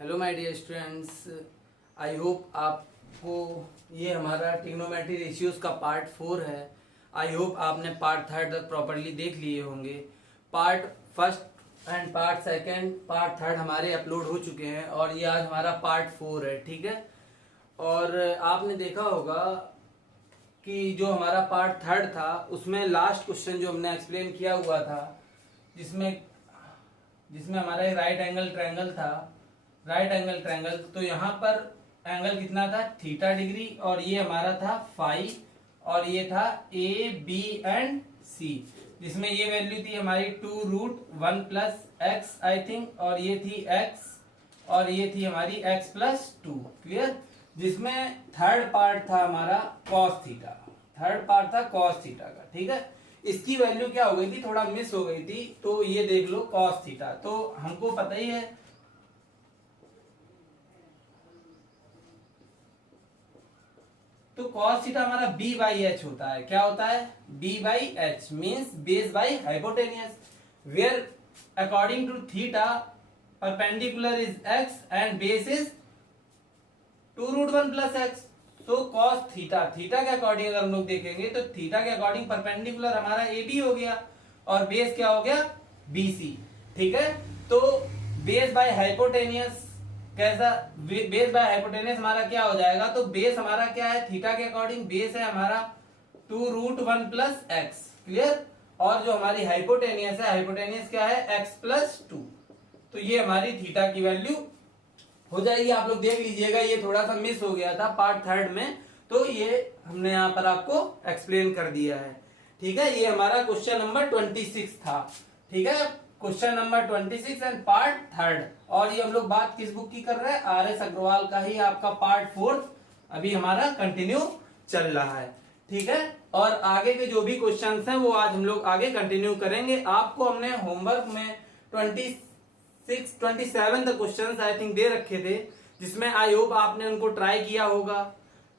Hello my dear students, I hope आपको ये हमारा ट्रिग्नोमेट्री रेशियोज का पार्ट 4 है। आई होप आपने पार्ट 3 तक प्रॉपरली देख लिए होंगे। Part first and part second, part 3 हमारे अपलोड हो चुके हैं और ये आज हमारा पार्ट 4 है, ठीक है। और आपने देखा होगा कि जो हमारा पार्ट 3 था उसमें लास्ट क्वेश्चन जो हमने एक्सप्लेन किया हुआ था, जिसमें हमारा एक राइट एंगल ट्रायंगल था। राइट एंगल ट्रायंगल, तो यहाँ पर एंगल कितना था, थीटा डिग्री, और ये हमारा था फाई, और ये था ए बी एंड सी, जिसमें ये वैल्यू थी हमारी 2√1 प्लस एक्स आई थिंक, और ये थी एक्स, और ये थी हमारी x प्लस 2। क्लियर। जिसमें थर्ड पार्ट था हमारा cos थीटा, थर्ड पार्ट था cos थीटा का, ठीक है। इसकी वैल्यू क्या हो गई थी, थोड़ा मिस हो गई थी, तो ये देख लो cos थीटा। तो हमको पता ही है तो cos थीटा हमारा b बाई एच होता है। क्या होता है, b by H means base by hypotenuse, where according to theta perpendicular is x and base is 2√1 plus x. तो cos थीटा, थीटा के अकॉर्डिंग अगर हम लोग देखेंगे तो थीटा के अकॉर्डिंग परपेंडिकुलर हमारा ए बी हो गया और बेस क्या हो गया, बी सी, ठीक है। तो बेस बाय हाइपोटेनियस, कैसा बेस बाय हाइपोटेनियस हमारा क्या हो जाएगा, तो बेस हमारा क्या है, थीटा के अकॉर्डिंग बेस है हमारा 2√1 प्लस एक्स। क्लियर। और जो हमारी हाइपोटेनियस है, हाइपोटेनियस क्या है, x प्लस 2। तो ये हमारी थीटा की वैल्यू हो जाएगी। आप लोग देख लीजिएगा, ये थोड़ा सा मिस हो गया था पार्ट 3 में, तो ये हमने यहाँ पर आपको एक्सप्लेन कर दिया है, ठीक है। ये हमारा क्वेश्चन नंबर 26 था, ठीक है। Question number 26 and part 3। और ये हम लोग बात किस बुक की कर रहे हैं, RS अग्रवाल का ही आपका पार्ट 4 अभी हमारा कंटिन्यू चल रहा है, ठीक है। और आगे के जो भी क्वेश्चंस हैं वो आज हम लोग आगे कंटिन्यू करेंगे। आपको हमने होमवर्क में 27 तक क्वेश्चंस आई थिंक दे रखे थे, जिसमें आई होप आपने उनको ट्राई किया होगा,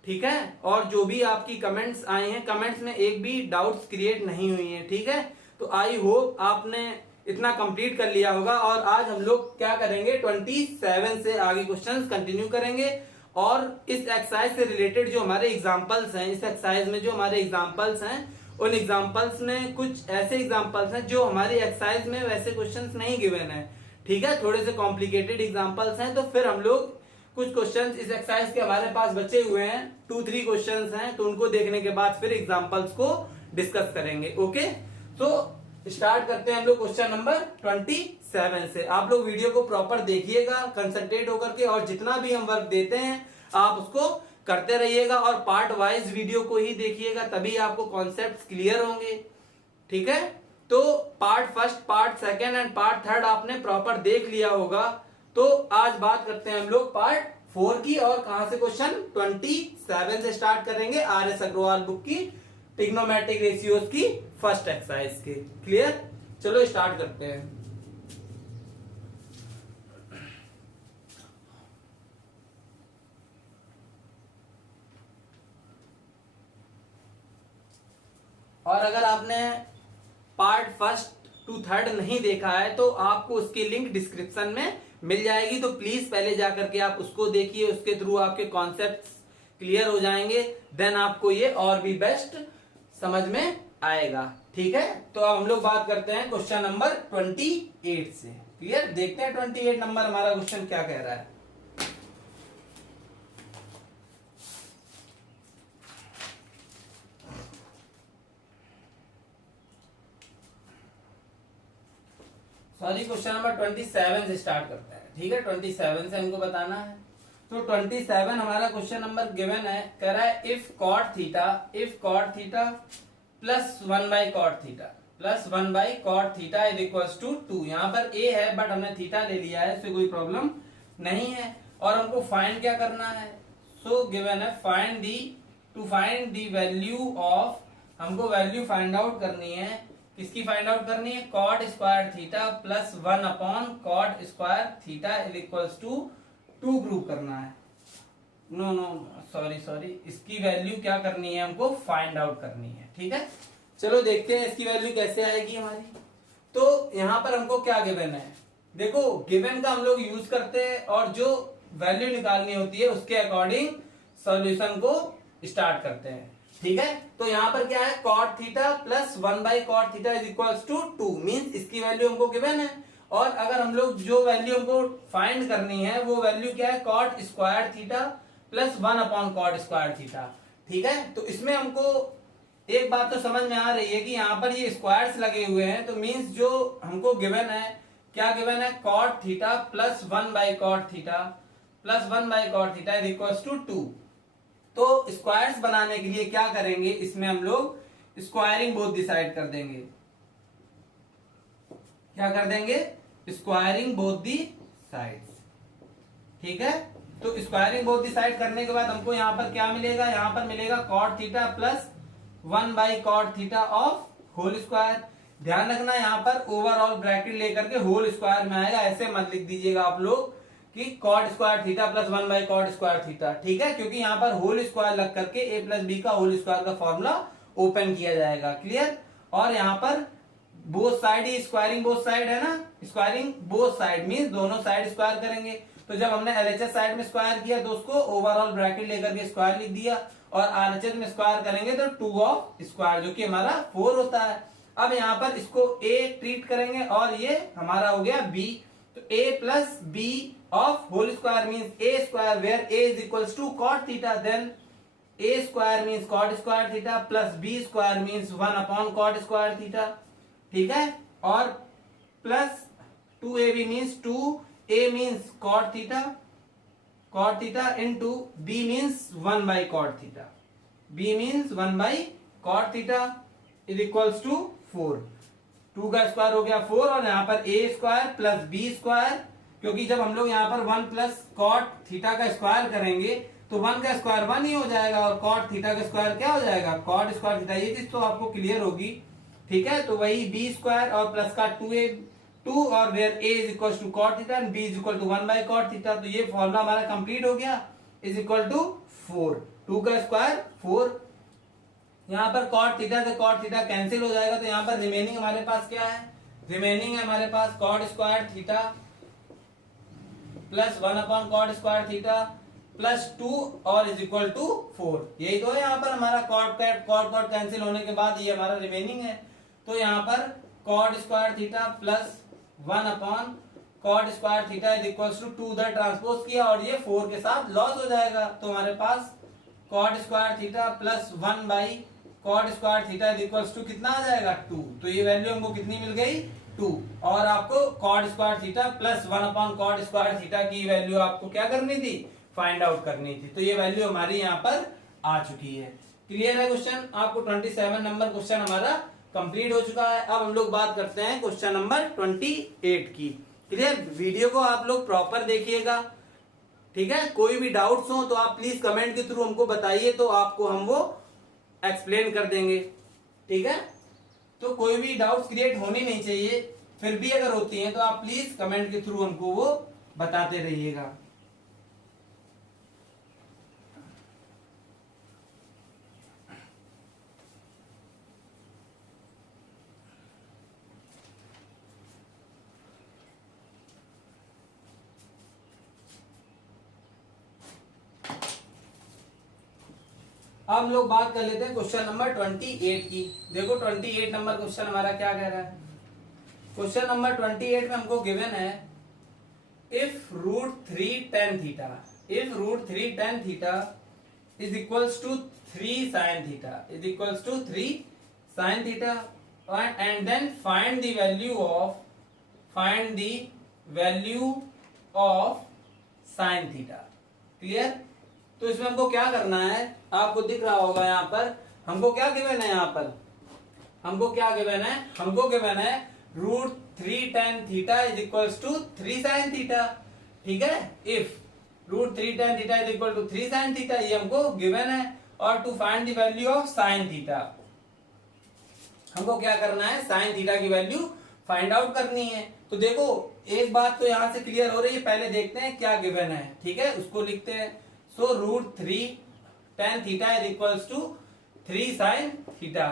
ठीक है। और जो भी आपकी कमेंट्स आए हैं, कमेंट्स में एक भी डाउट्स क्रिएट नहीं हुई हैं, ठीक है। तो आई होप आपने इतना कंप्लीट कर लिया होगा। और आज हम लोग क्या करेंगे, 27 से आगे क्वेश्चंस कंटिन्यू करेंगे। और इस एक्सरसाइज से रिलेटेड जो हमारे एग्जांपल्स हैं, इस एक्सरसाइज में जो हमारे एग्जांपल्स हैं, उन एग्जांपल्स में कुछ ऐसे एग्जांपल्स हैं जो हमारी एक्सरसाइज में वैसे क्वेश्चंस नहीं गिवन है, ठीक है। थोड़े से कॉम्प्लिकेटेड एग्जांपल्स हैं। तो फिर हम लोग कुछ क्वेश्चंस इस एक्सरसाइज के हमारे पास बचे हुए हैं, 2-3 क्वेश्चंस हैं, तो उनको देखने के बाद फिर एग्जांपल्स को डिस्कस करेंगे। ओके, तो स्टार्ट करते हैं हम लोग क्वेश्चन नंबर 27 से। आप लोग वीडियो को प्रॉपर देखिएगा कंसंट्रेट होकर के, और जितना भी हम वर्क देते हैं आप उसको करते रहिएगा, और पार्ट वाइज वीडियो को ही देखिएगा, तभी आपको कॉन्सेप्ट क्लियर होंगे, ठीक है। तो part first, part second and part 3 आपने प्रॉपर देख लिया होगा। तो आज बात करते हैं हम लोग पार्ट 4 की, और कहां से क्वेश्चन 27 से स्टार्ट करेंगे, RS अग्रवाल बुक की ट्रिग्नोमेट्रिक रेशियोज की फर्स्ट एक्सरसाइज के। क्लियर, चलो स्टार्ट करते हैं। और अगर आपने पार्ट फर्स्ट टू थर्ड नहीं देखा है तो आपको उसकी लिंक डिस्क्रिप्शन में मिल जाएगी, तो प्लीज पहले जाकर के आप उसको देखिए, उसके थ्रू आपके कॉन्सेप्ट्स क्लियर हो जाएंगे, देन आपको ये और भी बेस्ट समझ में आएगा, ठीक है। तो अब हम लोग बात करते हैं क्वेश्चन नंबर 28 से। क्लियर, देखते हैं 28 नंबर हमारा क्वेश्चन क्या कह रहा है। सॉरी, क्वेश्चन नंबर 27 से स्टार्ट करते हैं, ठीक है। 27 से हमको बताना है। तो 27 हमारा क्वेश्चन नंबर गिवन है, कह रहा है if cot theta plus 1 by cot theta is equals to 2। यहाँ पर ए है बट हमने थीटा ले लिया है, इससे कोई प्रॉब्लम नहीं है। और हमको फाइंड क्या करना है, सो गिवन है to find the value of, हमको वैल्यू फाइंड आउट करनी है, किसकी फाइंड आउट करनी है, cot square theta plus 1 upon cot square theta is equals to 2 prove करना है। नो सॉरी, इसकी वैल्यू क्या करनी है, हमको फाइंड आउट करनी है, ठीक है। चलो देखते हैं इसकी वैल्यू कैसे आएगी हमारी। तो यहां पर हमको क्या गिवन है, देखो गिवन का हम लोग यूज करते हैं और जो वैल्यू निकालनी होती है उसके अकॉर्डिंग सॉल्यूशन को स्टार्ट करते हैं। ठीक है, तो यहाँ पर क्या है, cot theta plus one by cot theta is equals to 2 means इसकी वैल्यू हमको गिवन है। और अगर हम लोग जो वैल्यू हमको फाइंड करनी है वो वैल्यू क्या है, cot square theta plus one by cot square theta. ठीक है, तो इसमें हमको एक बात तो समझ में आ रही है कि यहाँ पर ये स्क्वायर्स लगे हुए हैं, तो मीन्स जो हमको गिवन है, क्या गिवन है, cot theta plus one by cot theta plus one by cot theta is equals to 2। तो स्क्वायर्स बनाने के लिए क्या करेंगे, इसमें हम लोग स्क्वायरिंग बोथ डिसाइड कर देंगे। क्या कर देंगे, स्क्वायरिंग बोथ दी साइड्स। ठीक है, तो स्क्वायरिंग बोथ दी साइड करने के बाद हमको यहाँ पर क्या मिलेगा, यहाँ पर मिलेगा cot theta plus one by cot theta of whole square. ध्यान रखना यहाँ पर ओवरऑल ब्रैकेट लेकर के होल स्क्वायर में आएगा, ऐसे मत लिख दीजिएगा आप लोग कि cot square theta plus one by cot square theta. ठीक है, क्योंकि यहाँ पर होल स्क्वायर लग करके a प्लस बी का होल स्क्वायर का फॉर्मूला ओपन किया जाएगा। क्लियर, और यहाँ पर बोथ साइड ही स्क्वायरिंग बोथ साइड है ना, स्क्वायरिंग बोथ साइड मीन्स दोनों साइड स्क्वायर करेंगे। तो जब हमने एलएचएस साइड में स्क्वायर किया तो उसको ओवरऑल ब्रैकेट लेकर के स्क्वायर लिख दिया, और आरएचएस में स्क्वायर करेंगे तो 2 ऑफ स्क्वायर जो कि हमारा 4 होता है। अब यहाँ पर इसको a ट्रीट करेंगे और ये हमारा हो गया b, तो a plus B of whole square means a square where a is equals to cot theta, then a square means cot square theta plus b square means one by cot square theta. ठीक है, और plus 2ab means 2a means cot theta into b means one by cot theta, b means one by cot theta is equals to 4। 2 का square हो गया 4, और यहाँ पर a square plus b square, क्योंकि जब हम लोग यहाँ पर 1 प्लस कॉट थीटा का स्क्वायर करेंगे तो 1 का स्क्वायर 1 ही हो जाएगा और कॉट थीटा का स्क्वायर क्या हो जाएगा, कॉट स्क्वायर थीटा। ये चीज तो आपको क्लियर होगी। ठीक है, तो वही b स्क्वायर और प्लस का 2 और where a is equal to cot theta and b is equal to one by cot theta. तो ये फॉर्मूला हमारा कंप्लीट हो गया, इज इक्वल टू 4। 2 का स्क्वायर 4, यहाँ पर कॉट थीटा से कॉट थीटा कैंसिल हो जाएगा, तो यहाँ पर रिमेनिंग हमारे पास क्या है, रिमेनिंग है हमारे पास cot square theta plus one by cot square theta plus 2 और इज इक्वल टू 4। यही तो है यहाँ पर हमारा कॉट कैंसिल होने के बाद ये हमारा रिमेनिंग है। तो यहाँ पर cot square theta plus one by cot square theta is equal to 2 उधर ट्रांसपोज किया और ये 4 के साथ लॉस हो जाएगा, तो हमारे पास cot square theta plus one by cot square theta is equal to कितना आ जाएगा, 2। तो ये वैल्यू हमको कितनी मिल गई, 2। और आपको cot square theta plus one by cot square theta की वैल्यू आपको क्या करनी थी, फाइंड आउट करनी थी। तो ये वैल्यू हमारी यहाँ पर आ चुकी है। क्लियर है क्वेश्चन, आपको 27 नंबर क्वेश्चन हमारा कंप्लीट हो चुका है। अब हम लोग बात करते हैं क्वेश्चन नंबर 28 की। क्लियर, वीडियो को आप लोग प्रॉपर देखिएगा। ठीक है, कोई भी डाउट्स हो तो आप प्लीज कमेंट के थ्रू हमको बताइए, तो आपको हम वो एक्सप्लेन कर देंगे। ठीक है, तो कोई भी डाउट्स क्रिएट होनी नहीं चाहिए, फिर भी अगर होती हैं तो आप प्लीज कमेंट के थ्रू हमको वो बताते रहिएगा। अब हम लोग बात कर लेते हैं क्वेश्चन नंबर 28 की। देखो 28 नंबर क्वेश्चन हमारा क्या कह रहा है। क्वेश्चन नंबर 28 में हमको गिवन है if √3 tan theta, if √3 tan theta is equals to 3 sin theta, is equals to 3 sin theta, and then find the value of sin theta. Clear, तो इसमें हमको क्या करना है, आपको दिख रहा होगा यहाँ पर हमको क्या गिवन है, यहाँ पर हमको क्या गिवन है, हमको गिवन है √3 tan theta is equals to 3 sin theta. ठीक है, if √3 tan theta is equal to 3 sin theta, ये हमको गिवन है। और to find the value of sin theta, हमको क्या करना है, sin थीटा की वैल्यू फाइंड आउट करनी है। तो देखो एक बात तो यहां से क्लियर हो रही है, पहले देखते हैं क्या गिवन है। ठीक है, उसको लिखते हैं। So √3 tan theta is equals to 3 sin theta,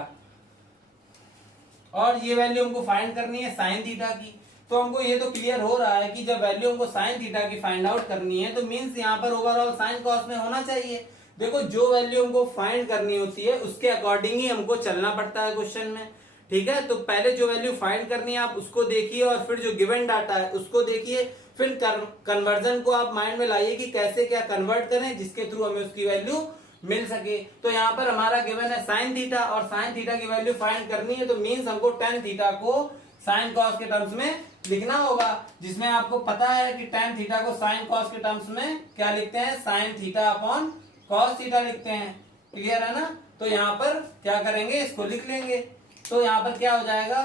और ये वैल्यू हमको फाइंड करनी है sin थीटा की। तो हमको ये तो क्लियर हो रहा है कि जब वैल्यू हमको साइन थीटा की फाइंड आउट करनी है तो मीन्स यहाँ पर ओवरऑल साइन कॉस में होना चाहिए। देखो जो वैल्यू हमको फाइंड करनी होती है उसके अकॉर्डिंग ही हमको चलना पड़ता है क्वेश्चन में, ठीक है। तो पहले जो वैल्यू फाइंड करनी है आप उसको देखिए और फिर जो गिवन डाटा है उसको देखिए, फिर कन्वर्जन को आप माइंड में लाइए कि कैसे क्या कन्वर्ट करें जिसके थ्रू हमें उसकी वैल्यू मिल सके। तो यहाँ पर हमारा गिवन है साइन थीटा और साइन थीटा की वैल्यू फाइंड करनी है, तो मीन्स हमको टेन थीटा को साइन कॉस के टर्म्स में लिखना होगा, जिसमें आपको पता है कि टेन थीटा को साइन कॉस के टर्म्स में क्या लिखते हैं, sign theta upon cos theta लिखते हैं। क्लियर है ना। तो यहाँ पर क्या करेंगे, इसको लिख लेंगे। तो यहाँ पर क्या हो जाएगा,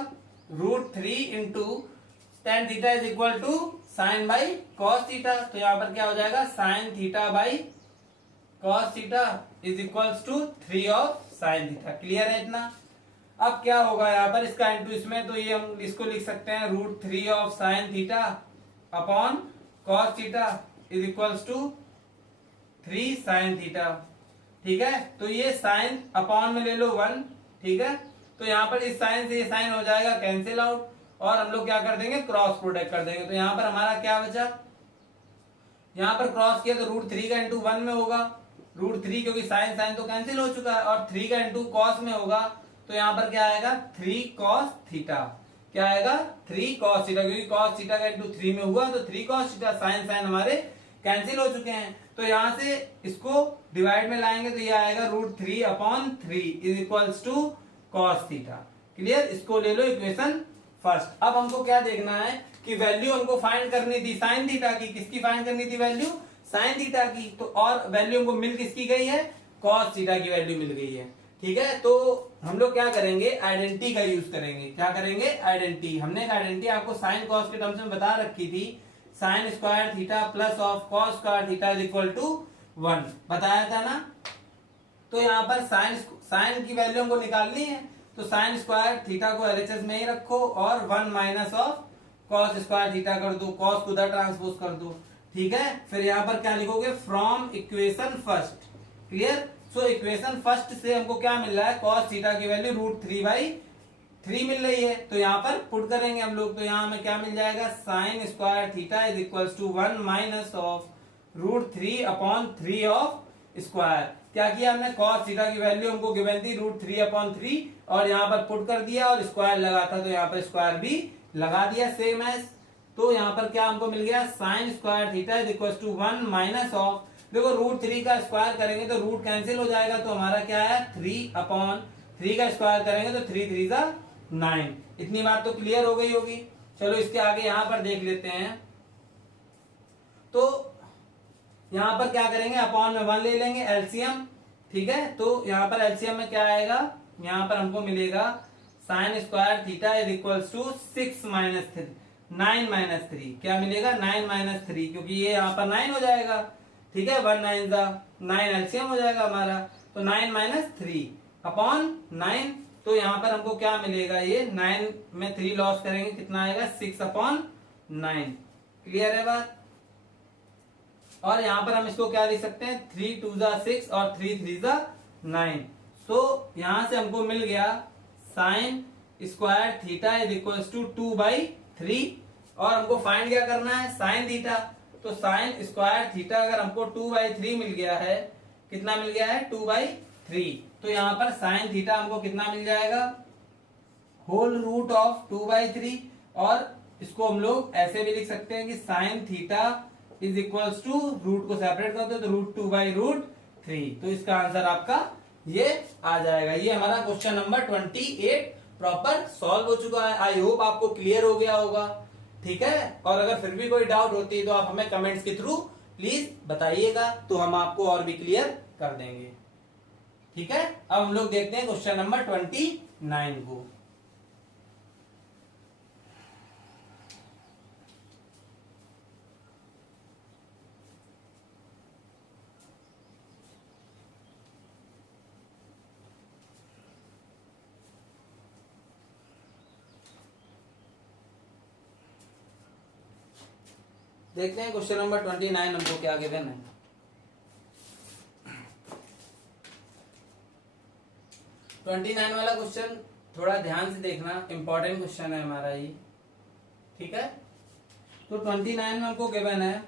√3 into tan theta is equal to sine by cos theta. तो यहाँ पर क्या हो जाएगा, sine theta by cos theta is equals to 3 of sine theta. Clear है इतना। अब क्या होगा यहाँ पर, इसका इंटू इसमें, तो ये हम इसको लिख सकते हैं √3 of sine theta upon cos theta is equals to 3 sine theta. ठीक है। तो ये साइन अपॉन में ले लो 1, ठीक है। तो यहाँ पर इस साइन से ये साइन हो जाएगा कैंसिल आउट और हम लोग क्या कर देंगे, क्रॉस प्रोडक्ट कर देंगे। तो यहाँ पर हमारा क्या बचा, यहाँ पर क्रॉस किया तो √3 का इंटू 1 में होगा, √3 क्योंकि साइन साइन तो कैंसिल हो चुका है, और 3 का इंटू कॉस में होगा। तो यहाँ पर क्या आएगा, 3 कॉस थीटा। क्या आएगा, 3 कॉस थीटा, क्योंकि कॉस थीटा का इंटू 3 में हुआ तो 3 कॉस थीटा। साइन साइन हमारे कैंसिल हो चुके हैं। तो यहाँ से इसको डिवाइड में लाएंगे तो ये आएगा √3 upon 3 is equals to cos theta. Clear. इसको ले लो इक्वेशन फर्स्ट। अब हमको क्या देखना है कि वैल्यू हमको फाइंड करनी थी साइन थीटा की। किसकी फाइंड करनी थी वैल्यू, साइन थीटा की। तो और वैल्यू हमको मिल किसकी गई है, कॉस थीटा की वैल्यू मिल गई है। ठीक है। तो हम लोग क्या करेंगे, आइडेंटिटी का यूज करेंगे। क्या करेंगे, आइडेंटिटी। हमने आइडेंटिटी आपको साइन कॉस के टर्म्स में बता रखी थी, sine square theta plus of cos square theta is equal to 1 बताया था ना। तो यहाँ पर साइन की वैल्यू हमको निकालनी है, तो साइन स्क्वायर थीटा को एलएचएस में ही रखो और 1 minus of cos square theta कर दो, कॉस को उधर ट्रांसपोज कर दो। ठीक है। फिर यहाँ पर क्या लिखोगे, from equation first. Clear. So equation first से हमको क्या मिल रहा है, कॉस थीटा की वैल्यू √3/3 मिल रही है। तो यहाँ पर पुट करेंगे हम लोग, तो यहाँ हमें क्या मिल जाएगा, sine square theta is equal to 1 minus of √3 upon 3 of square. क्या किया हमने, कॉस थीटा की वैल्यू हमको गिवन थी √3 अपॉन 3 और यहाँ पर पुट कर दिया और स्क्वायर लगा था तो यहाँ पर स्क्वायर भी लगा दिया सेम एज। तो यहाँ पर क्या हमको मिल गया, sine square theta is equal to 1 minus of, देखो √3 का स्क्वायर करेंगे तो रूट कैंसिल हो जाएगा, तो हमारा क्या है 3 अपॉन 3 का स्क्वायर करेंगे तो 3 3 का 9। इतनी बात तो क्लियर हो गई होगी। चलो इसके आगे यहाँ पर देख लेते हैं। तो यहाँ पर क्या करेंगे, अपॉन में 1 ले लेंगे एलसीएम। ठीक है। तो यहाँ पर एलसीएम में क्या आएगा, यहाँ पर हमको मिलेगा sine square theta is equal to 9 minus 3। क्या मिलेगा, 9 माइनस 3, क्योंकि ये यहाँ पर 9 हो जाएगा। ठीक है। 1 9 9 एलसीएम हो जाएगा हमारा, तो 9 माइनस 3 अपॉन 9। तो यहाँ पर हमको क्या मिलेगा, ये 9 में 3 लॉस करेंगे कितना आएगा, 6 अपॉन 9। क्लियर है बात। और यहाँ पर हम इसको क्या लिख सकते हैं, 3 2 6 और 3 3 9। तो यहाँ से हमको मिल गया sine square theta is equal to 2/3 और हमको फाइंड क्या करना है, साइन थीटा। तो साइन स्क्वायर थीटा अगर हमको 2/3 मिल गया है, कितना मिल गया है, 2/3। तो यहाँ पर साइन थीटा हमको कितना मिल जाएगा, होल रूट ऑफ 2/3। और इसको हम लोग ऐसे भी लिख सकते हैं कि sine theta is equals to, root को सेपरेट कर दो तो √2/√3। तो इसका आंसर आपका ये आ जाएगा। ये हमारा क्वेश्चन नंबर 28 प्रॉपर सॉल्व हो चुका है। आई होप आपको क्लियर हो गया होगा। ठीक है। और अगर फिर भी कोई डाउट होती है तो आप हमें कमेंट्स के थ्रू प्लीज बताइएगा, तो हम आपको और भी क्लियर कर देंगे। ठीक है। अब हम लोग देखते हैं क्वेश्चन नंबर 29 को। देखते हैं क्वेश्चन नंबर 29 हमको क्या गिवन है। ट्वेंटी 29 वाला क्वेश्चन थोड़ा ध्यान से देखना, इंपॉर्टेंट क्वेश्चन है हमारा ये। ठीक है। तो 29 में हमको गिवन है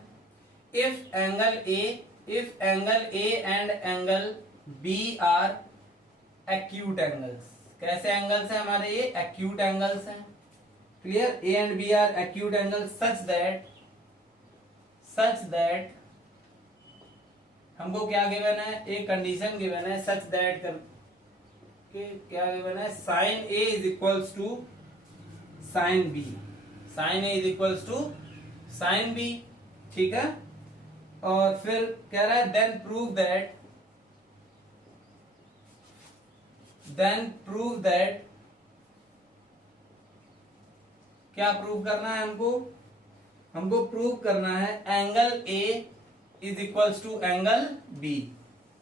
if angle A and angle B are acute angles. कैसे एंगल्स हैं हमारे? ये एक्यूट एंगल्स हैं। Clear? A and B are acute angles such that हमको क्या गिवन है? एक कंडीशन गिवन है सच दैट करके क्या गिवन है? Sine A is equals to sine B. Sine A is equals to sine B. ठीक है। और फिर कह रहा है देन प्रूव दैट क्या प्रूव करना है हमको प्रूव करना है angle A is equals to angle B.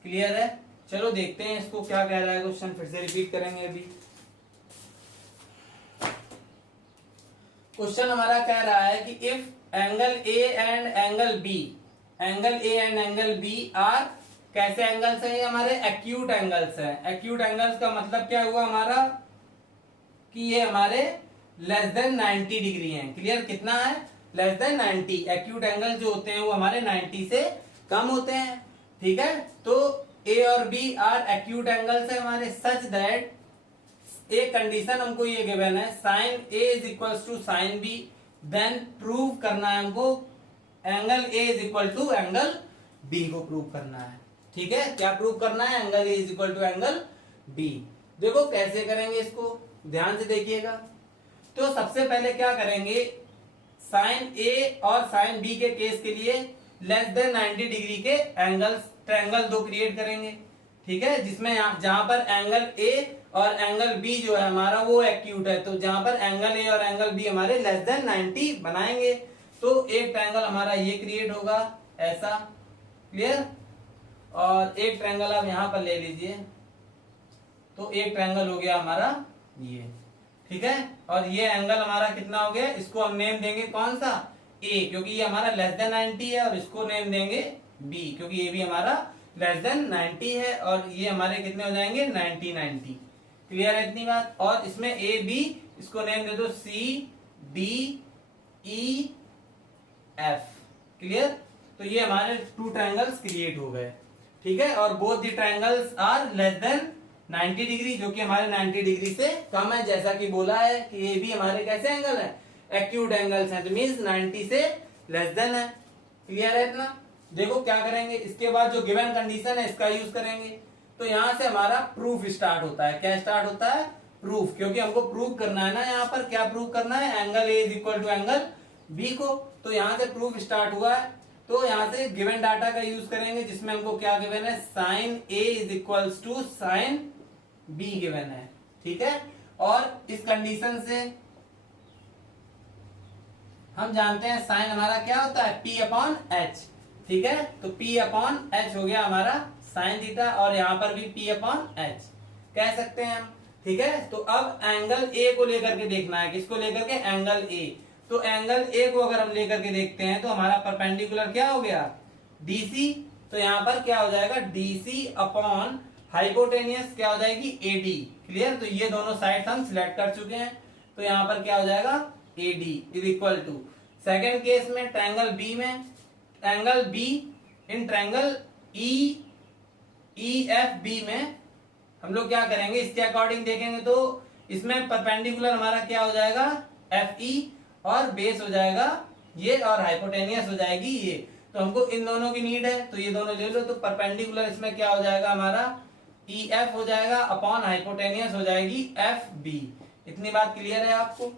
Clear है? चलो देखते हैं इसको क्या कह रहा है क्वेश्चन, फिर से रिपीट करेंगे। अभी क्वेश्चन हमारा कह रहा है कि if angle A and angle B are कैसे एंगल्स हैं? ये हमारे एक्यूट एंगल्स हैं। एक्यूट एंगल्स का मतलब क्या हुआ हमारा? कि ये हमारे लेस देन 90 डिग्री हैं। क्लियर? कितना है? Less than 90। एक्यूट एंगल जो होते हैं वो हमारे 90 से कम होते हैं। ठीक है। तो ए और बी आर एक्यूट एंगल्स है हमारे सच दैट एक कंडीशन हमको ये गिवन है sine A is equals to sine B. Then prove करना है हमको angle A is equal to angle B को प्रूव करना है। ठीक है। क्या प्रूव करना है? Angle A is equal to angle B. देखो कैसे करेंगे इसको, ध्यान से देखिएगा। तो सबसे पहले क्या करेंगे, साइन ए और साइन बी के केस के लिए लेस देन 90 डिग्री के एंगल्स ट्रायंगल दो क्रिएट करेंगे। ठीक है। जिसमें जहां पर एंगल ए और एंगल बी जो है हमारा वो एक्यूट है, तो जहां पर एंगल ए और एंगल बी हमारे लेस देन 90 बनाएंगे तो एक ट्रायंगल हमारा ये क्रिएट होगा ऐसा। क्लियर? और एक ट्रायंगल आप यहां पर ले लीजिए, तो एक ट्रायंगल हो गया हमारा ये। ठीक है। और ये एंगल हमारा कितना हो गया? इसको हम नेम देंगे कौन सा? ए, क्योंकि ये हमारा लेस देन 90 है, और इसको नेम देंगे बी, क्योंकि ये भी हमारा लेस देन 90 है, और ये हमारे कितने हो जाएंगे? 90। क्लियर है इतनी बात? और इसमें ए बी इसको नेम दे दो C D E F. Clear? तो ये हमारे टू ट्रायंगल्स क्रिएट हो गए। ठीक है। और both the triangles are less than 90 degree, जो कि हमारे 90 डिग्री से कम है। जैसा कि बोला है कि ये भी हमारे कैसे एंगल है? एक्यूट एंगल्स हैं, तो मींस 90 से लेस देन है। क्लियर है इतना? देखो क्या करेंगे, इसके बाद जो गिवन कंडीशन है इसका यूज करेंगे। तो यहां से हमारा प्रूफ स्टार्ट होता है। क्या स्टार्ट होता है? प्रूफ, क्योंकि हमको प्रूव करना है ना। यहाँ पर क्या प्रूव करना है? Angle A is equal to angle B को। तो यहां से प्रूफ स्टार्ट हुआ है, तो यहां से गिवन डाटा का यूज करेंगे, जिसमें हमको क्या गिवन है? Sine A is equals to sine B given है। ठीक है। और इस कंडीशन से हम जानते हैं साइन हमारा क्या होता है? P upon H. ठीक है। तो P अपॉन एच हो गया हमारा साइन थीटा, और यहां पर भी P अपॉन एच कह सकते हैं हम। ठीक है। तो अब एंगल ए को लेकर के देखना है। किसको लेकर के? Angle A. तो एंगल ए को अगर हम लेकर के देखते हैं तो हमारा परपेंडिकुलर क्या हो गया? DC। तो यहां पर क्या हो जाएगा? DC अपॉन हाइपोटेनियस क्या हो जाएगी? AD। क्लियर? तो ये दोनों साइड हम सिलेक्ट कर चुके हैं, तो यहां पर क्या हो जाएगा? AD is equal to, second case में ट्रायंगल बी में angle B in triangle EFB में हम लोग क्या करेंगे? इसके अकॉर्डिंग देखेंगे तो इसमें परपेंडिकुलर हमारा क्या हो जाएगा? FE, और बेस हो जाएगा ये, और हाइपोटेनियस हो जाएगी ये। तो हमको इन दोनों की नीड है, तो ये दोनों ले लो। तो परपेंडिकुलर इसमें क्या हो जाएगा हमारा? EF हो जाएगा अपॉन हाइपोटेनियस हो जाएगी FB। इतनी बात क्लियर है आपको?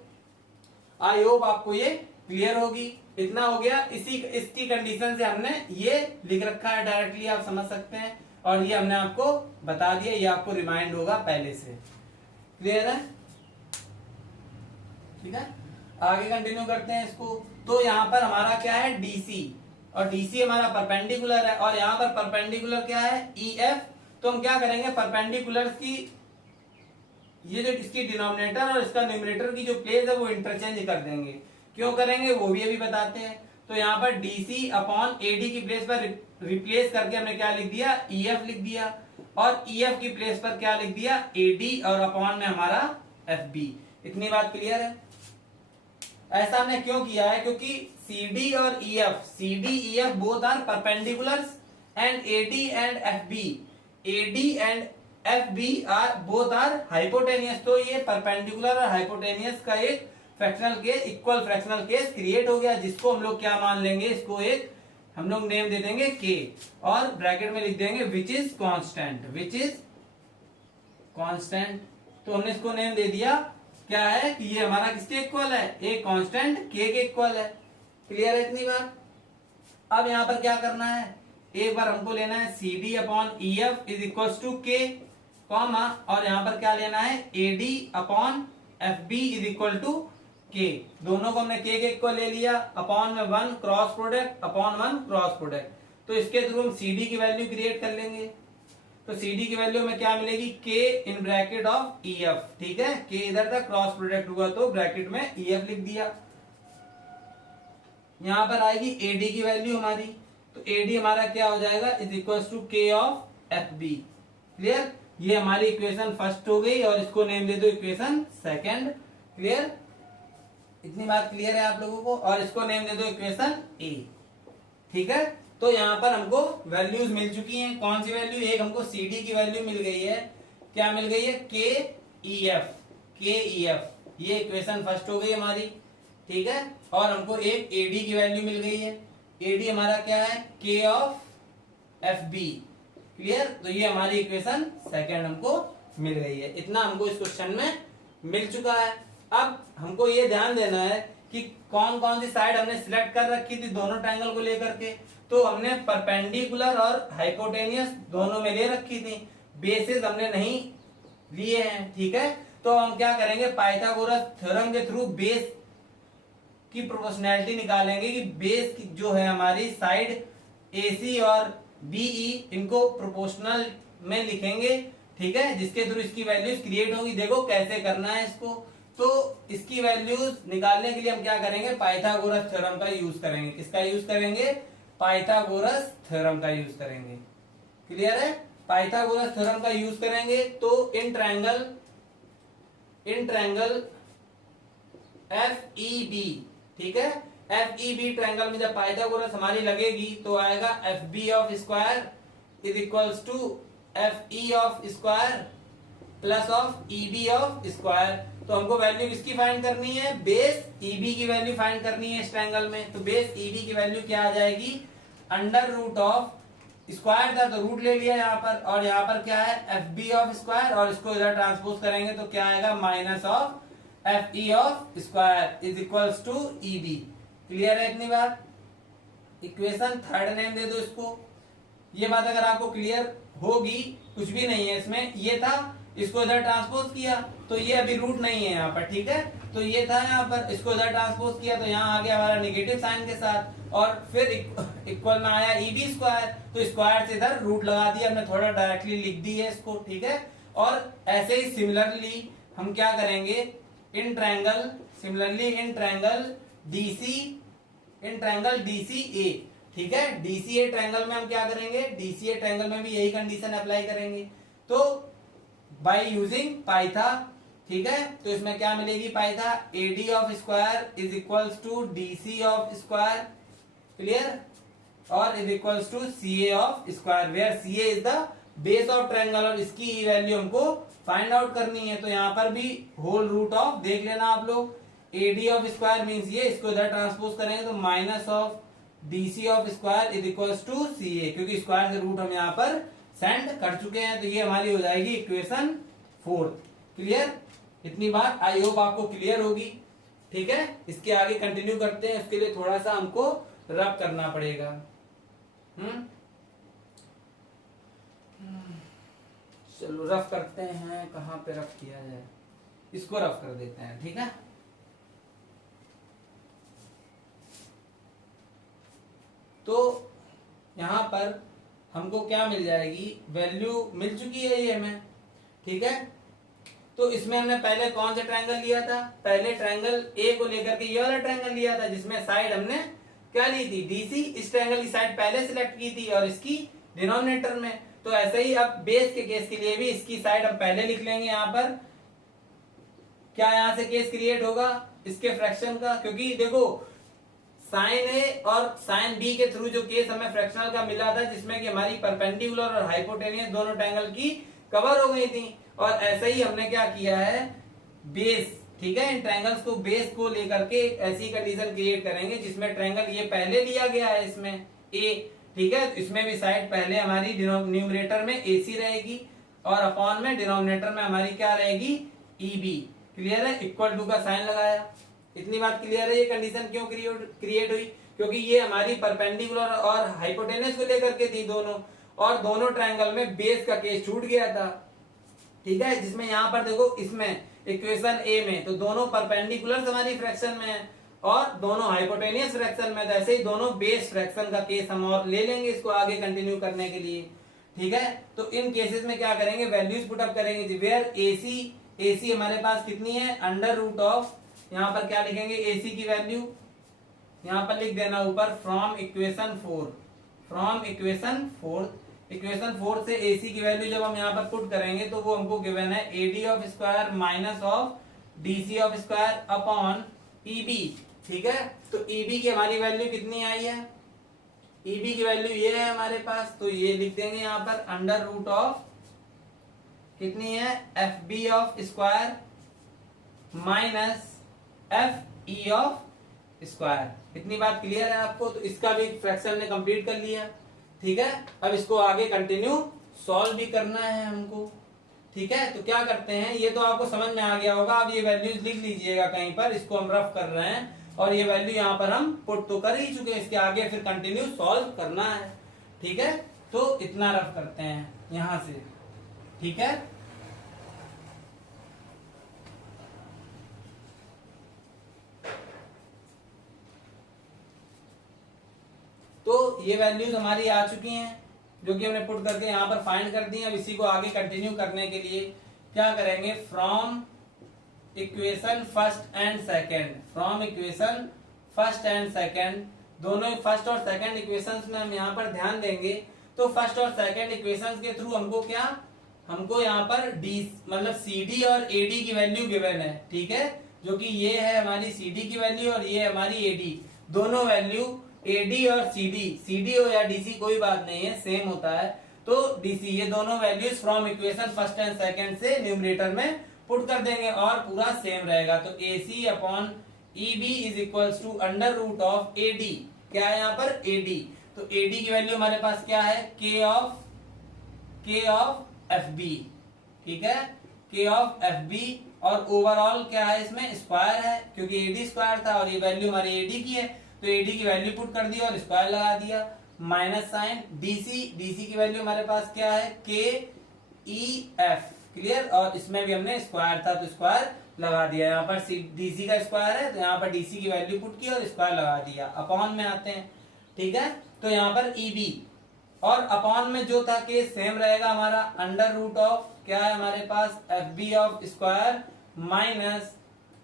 आई होप आपको ये क्लियर होगी। इतना हो गया। इसकी कंडीशन से हमने ये लिख रखा है, डायरेक्टली आप समझ सकते हैं, और ये हमने आपको बता दिया, ये आपको रिमाइंड होगा पहले से। क्लियर है? ठीक है। आगे कंटिन्यू करते हैं इसको। तो यहाँ पर हमारा क्या है? DC, और DC हमारा परपेंडिकुलर है, और यहाँ पर परपेंडिकुलर क्या है? EF। तो हम क्या करेंगे? परपेंडिकुलर की ये जो इसकी डिनोमिनेटर और इसका न्यूमरेटर की जो प्लेस है वो इंटरचेंज कर देंगे। क्यों करेंगे वो भी अभी बताते हैं। तो यहाँ पर DC अपॉन AD की प्लेस पर रिप्लेस करके हमने क्या लिख दिया? EF लिख दिया, और EF की प्लेस पर क्या लिख दिया? AD, और अपॉन में हमारा FB। इतनी बात क्लियर है? ऐसा हमने क्यों किया है, क्योंकि CD और EF both are perpendiculars and AD and FB are both are hypotenuse. तो ये परपेंडिकुलर और हाइपोटेनियस का एक fractional case, equal fractional case create हो गया, जिसको हम लोग क्या मान लेंगे, इसको एक हम लोग नेम दे देंगे K और ब्रैकेट में लिख देंगे विच इज कांस्टेंट। तो हमने इसको नेम दे दिया क्या है कि ये हमारा किसके इक्वल है, एक कांस्टेंट K के इक्वल है। क्लियर है इतनी बात। अब यहां पर क्या करना है, एक बार हमको लेना है CD upon EF is equal to K comma, और यहां पर क्या लेना है AD upon FB is equal to K। दोनों को हमने K के इक्वल ले लिया, अपॉन में 1 cross product upon 1 cross product. तो इसके थ्रू हम CD की वैल्यू क्रिएट कर लेंगे। तो CD की वैल्यू में क्या मिलेगी, K in bracket of EF। ठीक है, K इधर तक क्रॉस प्रोडक्ट हुआ तो ब्रैकेट में EF लिख दिया। यहां पर आएगी AD की वैल्यू हमारी, तो AD हमारा क्या हो जाएगा, is equal to K of FB। Clear, ये हमारी इक्वेशन फर्स्ट हो गई और इसको नेम दे दो इक्वेशन सेकंड। क्लियर, इतनी बात क्लियर है आप लोगों को। और इसको नेम दे दो इक्वेशन A। ठीक है, तो यहां पर हमको वैल्यूज मिल चुकी हैं। कौन सी वैल्यू, एक हमको CD की वैल्यू मिल गई है, क्या मिल गई है, KEF। ये इक्वेशन फर्स्ट हो गई हमारी। ठीक है, और हमको एक AD की वैल्यू मिल गई है, AD हमारा क्या है, K ऑफ FB। क्लियर, तो ये हमारी इक्वेशन सेकंड हमको मिल गई है। इतना हमको इस क्वेश्चन में मिल चुका है। अब हमको ये ध्यान देना है कि कौन कौन सी साइड हमने सिलेक्ट कर रखी थी दोनों ट्रायंगल को लेकर के। तो हमने परपेंडिकुलर और हाइपोटेनियस दोनों में ले रखी थी, बेसिस हमने नहीं लिए हैं। ठीक है, तो हम क्या करेंगे, पाइथागोरस थ्योरम के थ्रू बेस की प्रोपोर्शनैलिटी निकालेंगे कि बेस की जो है हमारी साइड AC और BE, इनको प्रोपोर्शनल में लिखेंगे। ठीक है, जिसके थ्रू इसकी वैल्यूज क्रिएट होगी। देखो कैसे करना है इसको। तो इसकी वैल्यूज निकालने के लिए हम क्या करेंगे, पाइथागोरस थ्योरम का यूज करेंगे। किसका यूज करेंगे, पाइथागोरस थ्योरम का यूज करेंगे। क्लियर है, पाइथागोरस थ्योरम का यूज करेंगे। तो इन ट्रायंगल FEB, ठीक है, FEB ट्रायंगल में जब पाइथागोरस हमारी लगेगी तो आएगा FB of square is equals to FE of square plus of EB of square. तो हमको वैल्यू किसकी फाइंड करनी है, बेस EB की वैल्यू फाइंड करनी है इस ट्रायंगल में। तो बेस EB की वैल्यू क्या आ जाएगी, अंडर रूट ऑफ स्क्वायर था तो रूट ले लिया यहाँ पर, और यहाँ पर क्या है FB ऑफ स्क्वायर, और इसको इधर ट्रांसपोज करेंगे तो क्या आएगा, minus of FE of square is equals to EB। Clear है इतनी बात। इक्वेशन थर्ड नेम दे दो इसको। ये बात अगर आपको क्लियर होगी, कुछ भी नहीं है इसमें, ये था, इसको इधर ट्रांसपोज किया तो ये अभी रूट नहीं है यहाँ पर। ठीक है, तो ये था यहाँ पर, इसको इधर ट्रांसपोज किया तो यहाँ आ गया हमारा नेगेटिव साइन के साथ, और फिर इक्वल में आया EB स्क्वायर, तो स्क्वायर से इधर रूट लगा दिया हमने, थोड़ा डायरेक्टली लिख दी है इसको। ठीक है, और ऐसे ही सिमिलरली हम क्या करेंगे, इन ट्रायंगल DCA। ठीक है, DCA ट्रायंगल में हम क्या करेंगे, DCA ट्रायंगल में भी यही कंडीशन अप्लाई करेंगे। तो बाय यूजिंग पाइथा, ठीक है, तो इसमें क्या मिलेगी, पाइथा AD of square is equals to DC of square. Clear, और is equals to CA of square, where CA is the base of triangle, और इसकी वैल्यू हमको फाइंड आउट करनी है। तो यहाँ पर भी होल रूट ऑफ देख लेना आप लोग, AD ऑफ स्क्वायर मीन्स ये, इसको इधर ट्रांसपोज करेंगे तो minus of DC of square is equals to CA, क्योंकि स्क्वायर से रूट हम यहाँ पर सेंड कर चुके हैं। तो ये हमारी हो जाएगी इक्वेशन फोर्थ। क्लियर, इतनी बात आई होप आपको क्लियर होगी। ठीक है, इसके आगे कंटिन्यू करते हैं, इसके लिए थोड़ा सा हमको रब करना पड़ेगा। चलो रफ करते हैं, कहाँ पे रफ किया जाए, इसको रफ कर देते हैं। ठीक है, तो यहां पर हमको क्या मिल जाएगी, वैल्यू मिल चुकी है ये हमें। ठीक है, तो इसमें हमने पहले कौन सा ट्रायंगल लिया था, पहले ट्रायंगल A को लेकर के ये वाला ट्रायंगल लिया था, जिसमें साइड हमने क्या ली थी, DC। इस ट्रायंगल की साइड पहले सिलेक्ट की थी और इसकी डिनोमिनेटर में। तो ऐसे ही अब बेस के केस के लिए भी इसकी साइड हम पहले लिख लेंगे। यहाँ पर क्या यहाँ से केस क्रिएट होगा, इसके फ्रैक्शन का, क्योंकि देखो साइन ए और साइन बी के थ्रू जो केस हमें फ्रैक्शनल का मिला था, जिसमें कि हमारी परपेंडिकुलर और हाइपोटेनियस दोनों ट्रायंगल की कवर हो गई थी, और ऐसे ही हमने क्या किया है बेस, ठीक है, इन ट्रायंगल्स को बेस को लेकर के ऐसी कंडीशन क्रिएट करेंगे जिसमें ट्रायंगल ये पहले लिया गया है इसमें ए, ठीक है, तो इसमें भी साइड पहले हमारी न्यूमरेटर में एसी रहेगी और अपॉन में डिनोमिनेटर में हमारी क्या रहेगी ईबी। क्लियर है, इक्वल टू का साइन लगाया, इतनी बात क्लियर है। ये कंडीशन क्यों क्रिएट हुई, क्योंकि ये हमारी परपेंडिकुलर और हाइपोटेनस को लेकर के थी दोनों, और दोनों ट्रायंगल में बेस का केस छूट गया था, ठीक है, जिसमें यहां पर देखो इसमें इक्वेशन ए में तो दोनों परपेंडिकुलर हमारी फ्रैक्शन में है और दोनों हाइपोटेनियस फ्रैक्शन में, तो ऐसे ही दोनों बेस फ्रैक्शन का केस हम और ले लेंगे इसको आगे कंटिन्यू करने के लिए, ठीक है। तो इन केसेस में क्या करेंगे, वैल्यूज पुटअप करेंगे, वेयर एसी हमारे पास कितनी है अंडर रूट ऑफ, यहां पर क्या लिखेंगे एसी की वैल्यू, यहां पर लिख देना ऊपर फ्रॉम इक्वेशन 4, इक्वेशन 4 से एसी की वैल्यू जब हम यहाँ पर पुट करेंगे तो वो हमको गिवन है AD of square minus of DC of square upon EB, ठीक है। तो ईबी की हमारी वैल्यू कितनी आई है, ईबी की वैल्यू ये है हमारे पास, तो ये लिख देंगे यहाँ पर अंडर रूट ऑफ कितनी है F B of square minus F E of square. इतनी बात क्लियर है आपको, तो इसका भी फ्रैक्शन ने कंप्लीट कर लिया, ठीक है। अब इसको आगे कंटिन्यू सॉल्व भी करना है हमको, ठीक है। तो क्या करते हैं, ये तो आपको समझ में आ गया होगा, अब ये वैल्यूज लिख लीजिएगा कहीं पर, इसको हम रफ कर रहे हैं और ये वैल्यू यहाँ पर हम पुट तो कर ही चुके हैं, इसके आगे फिर कंटिन्यू सॉल्व करना है, ठीक है। तो इतना रफ करते हैं यहां से, ठीक है। तो ये वैल्यूज हमारी आ चुकी हैं जो कि हमने पुट करके यहाँ पर फाइंड कर दी। अब इसी को आगे कंटिन्यू करने के लिए क्या करेंगे, from equation first and second, दोनों फर्स्ट और सेकंड इक्वेशंस में हम यहाँ पर ध्यान देंगे। तो फर्स्ट और सेकंड इक्वेशंस के थ्रू हमको यहाँ पर डी मतलब सीडी और एडी की वैल्यू गिवन है, ठीक है, जो कि ये है हमारी सीडी की वैल्यू और ये है हमारी एडी, दोनों वैल्यू एडी और सीडी हो या डीसी कोई बात नहीं है, सेम होता है। तो डीसी ये दोनों values from equation first and second से न्यूमरेटर में पुट कर देंगे और पूरा सेम रहेगा। तो AC upon EB is equals to under root of AD, क्या है यहाँ पर AD, तो AD की वैल्यू हमारे पास क्या है K ऑफ FB, ठीक है, K ऑफ FB, और ओवरऑल क्या है इसमें स्क्वायर है क्योंकि AD स्क्वायर था और ये वैल्यू हमारी AD की है, तो एडी की वैल्यू पुट कर दी और स्क्वायर लगा दिया, माइनस साइन डीसी की वैल्यू हमारे पास क्या है के ई एफ, क्लियर, और इसमें भी हमने स्क्वायर था तो स्क्वायर लगा दिया, यहाँ पर डीसी का स्क्वायर है तो यहाँ पर डीसी की वैल्यू पुट की और स्क्वायर लगा दिया। अपॉन में आते हैं, ठीक है, तो यहाँ पर ईबी और अपॉन में जो था के सेम रहेगा हमारा अंडर रूट ऑफ क्या है हमारे पास F B of square minus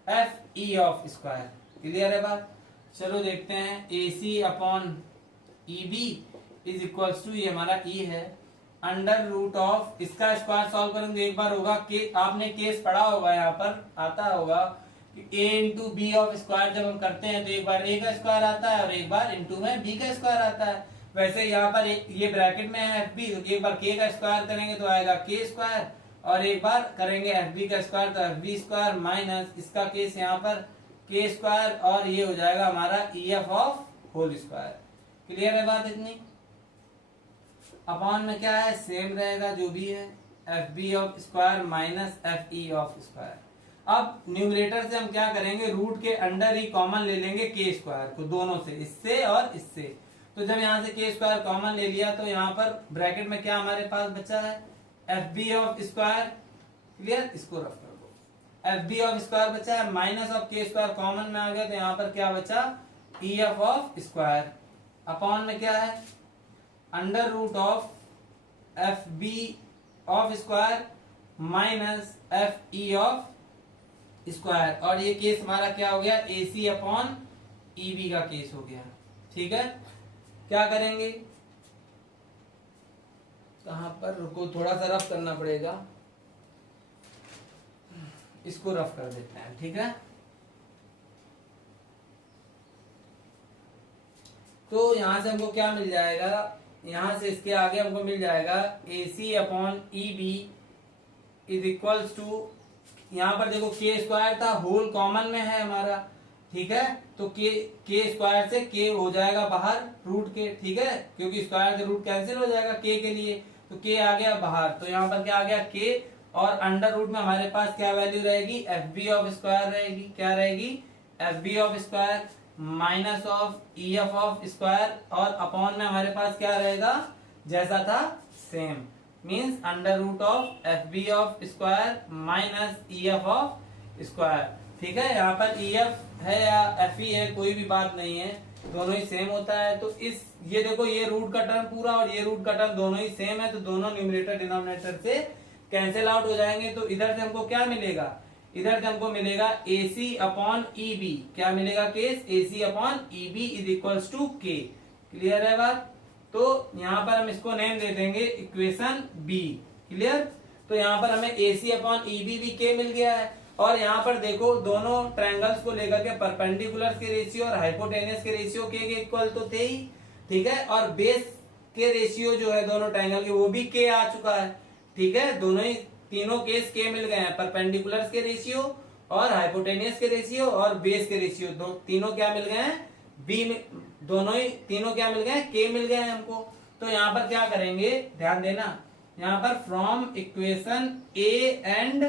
F E of square. Clear है बात, चलो देखते हैं AC upon EB is equals to, ये हमारा E है, अंडर रूट ऑफ इसका स्क्वायर सॉल्व करेंगे एक बार होगा कि आपने केस पढ़ा होगा, यहाँ पर आता होगा कि A into B of square जब हम करते हैं तो एक बार A का स्क्वायर आता है और एक बार इंटू में B का स्क्वायर आता है। वैसे यहाँ पर ये ब्रैकेट में है FB, तो एक बार K का स्क्वायर करेंगे तो आएगा K स्क्वायर और एक बार करेंगे FB का स्क्वायर तो FB स्क्वायर माइनस इसका केस यहाँ पर K स्क्वायर और ये हो जाएगा हमारा EF of whole square. Clear है बात इतनी, अपॉन में क्या है सेम रहेगा जो भी है FB of square minus FE of square. अब न्यूमरेटर से हम क्या करेंगे, रूट के अंडर ही कॉमन ले लेंगे K स्क्वायर को दोनों से, इससे और इससे, तो जब यहाँ से K स्क्वायर कॉमन ले लिया तो यहाँ पर ब्रैकेट में क्या हमारे पास बचा है FB ऑफ स्क्वायर, क्लियर, इसको रफ कर दो, FB ऑफ स्क्वायर बचा है minus of K square common में आ गया तो यहाँ पर क्या बचा EF ऑफ स्क्वायर, अपॉन में क्या है under root of FB of square minus FE of square, और ये केस हमारा क्या हो गया AC अपॉन EB का केस हो गया। ठीक है, क्या करेंगे, कहां पर रुको, थोड़ा सा रफ करना पड़ेगा, इसको रफ कर देते हैं। ठीक है, तो यहाँ से हमको क्या मिल जाएगा, यहाँ से इसके आगे हमको मिल जाएगा AC upon EB is equals to, यहाँ पर देखो के स्क्वायर था, होल कॉमन में है हमारा, ठीक है, तो के स्क्वायर से के हो जाएगा बाहर रूट के, ठीक है, क्योंकि स्क्वायर से रूट कैंसिल हो जाएगा के लिए, तो के आ गया बाहर, तो यहाँ पर क्या आ गया के, और अंडर रूट में हमारे पास क्या वैल्यू रहेगी, FB ऑफ स्क्वायर रहेगी, क्या रहेगी, FB of square minus of EF of square, और अपॉन में हमारे पास क्या रहेगा, जैसा था same, means under root of FB of square minus EF of square, ठीक है। यहाँ पर EF है या FE है कोई भी बात नहीं है, दोनों ही सेम होता है। तो इस ये देखो, ये रूट का टर्म पूरा और ये रूट का टर्म दोनों ही सेम है, तो दोनों न्यूमरेटर डिनोमिनेटर से कैंसिल आउट हो जाएंगे। तो इधर से हमको क्या मिलेगा, इधर से हमको मिलेगा AC अपॉन EB, क्या मिलेगा case, AC upon EB is equals to K. Clear है बात। तो यहाँ पर हम इसको नेम दे देंगे इक्वेशन B। क्लियर। तो यहाँ पर हमें AC अपॉन EB भी के मिल गया है, और यहाँ पर देखो दोनों ट्रायंगल्स को लेकर के परपेंडिकुलर के रेशियो और हाइपोटेनियस के रेशियो के इक्वल तो थे ही, ठीक है, और बेस के रेशियो जो है दोनों ट्रायंगल के वो भी के आ चुका है, ठीक है, दोनों ही तीनों केस के मिल गए हैं, परपेंडिकुलर के रेशियो और हाइपोटेनियस के रेशियो और बेस के रेशियो, तीनों क्या मिल गए हैं, बी में, दोनों ही तीनों क्या मिल गए हैं, के मिल गए हैं हमको। तो यहाँ पर क्या करेंगे, ध्यान देना, यहाँ पर from equation A and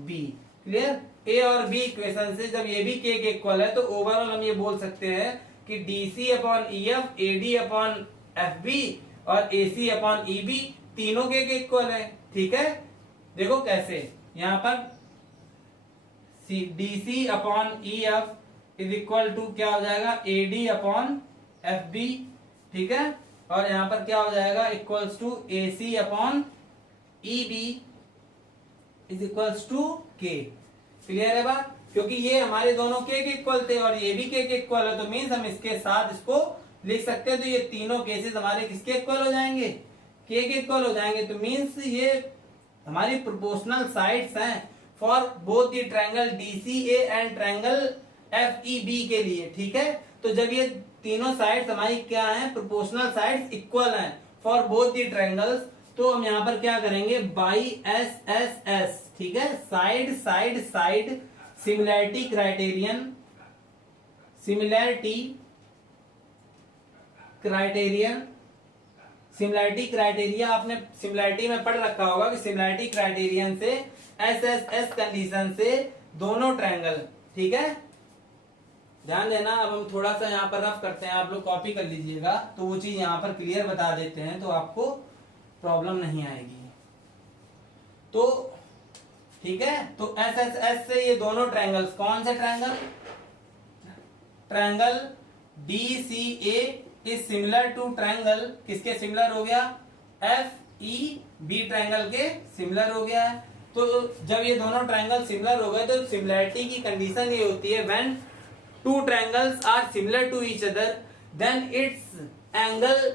B। Clear. A और B इक्वेशन से जब ये भी के इक्वल है, तो ओवरऑल हम ये बोल सकते हैं कि DC upon EF, AD upon FB और AC अपॉन EB तीनों के इक्वल है, ठीक है। देखो कैसे, यहाँ पर DC upon EF is equal to क्या हो जाएगा, AD अपॉन FB, ठीक है, और यहाँ पर क्या हो जाएगा, equals to AC upon EB is equals to K. Clear है बात, क्योंकि ये हमारे दोनों के इक्वल थे और ये भी के इक्वल है, तो मीन्स हम इसके साथ इसको लिख सकते हैं। तो ये तीनों केसेस हमारे किसके इक्वल हो जाएंगे, के इक्वल हो जाएंगे। तो मीन्स ये हमारी प्रोपोर्शनल साइड्स हैं for both the triangle DCA and triangle FEB के लिए, ठीक है। तो जब ये तीनों साइड्स हमारी क्या हैं, प्रोपोर्शनल साइड्स इक्वल हैं फॉर बोथ द ट्रायंगल्स, तो हम यहाँ पर क्या करेंगे, बाई SSS, ठीक है, side side side similarity criterion, similarity criteria आपने सिमिलैरिटी में पढ़ रखा होगा कि सिमिलैरिटी क्राइटेरियन से SSS कंडीशन से दोनों ट्रायंगल, ठीक है, ध्यान देना। अब हम थोड़ा सा यहाँ पर रफ करते हैं, आप लोग कॉपी कर लीजिएगा, तो वो चीज यहाँ पर क्लियर बता देते हैं, तो आपको प्रॉब्लम नहीं आएगी। तो ठीक है, तो SSS से ये दोनों ट्रायंगल्स, कौन से triangle, triangle DCA is similar to triangle, किसके सिमिलर हो गया, FEB ट्रायंगल के सिमिलर हो गया है। तो जब ये दोनों ट्रायंगल सिमिलर हो गए, तो सिमिलैरिटी की कंडीशन ये होती है, when two triangles are similar to each other then its angle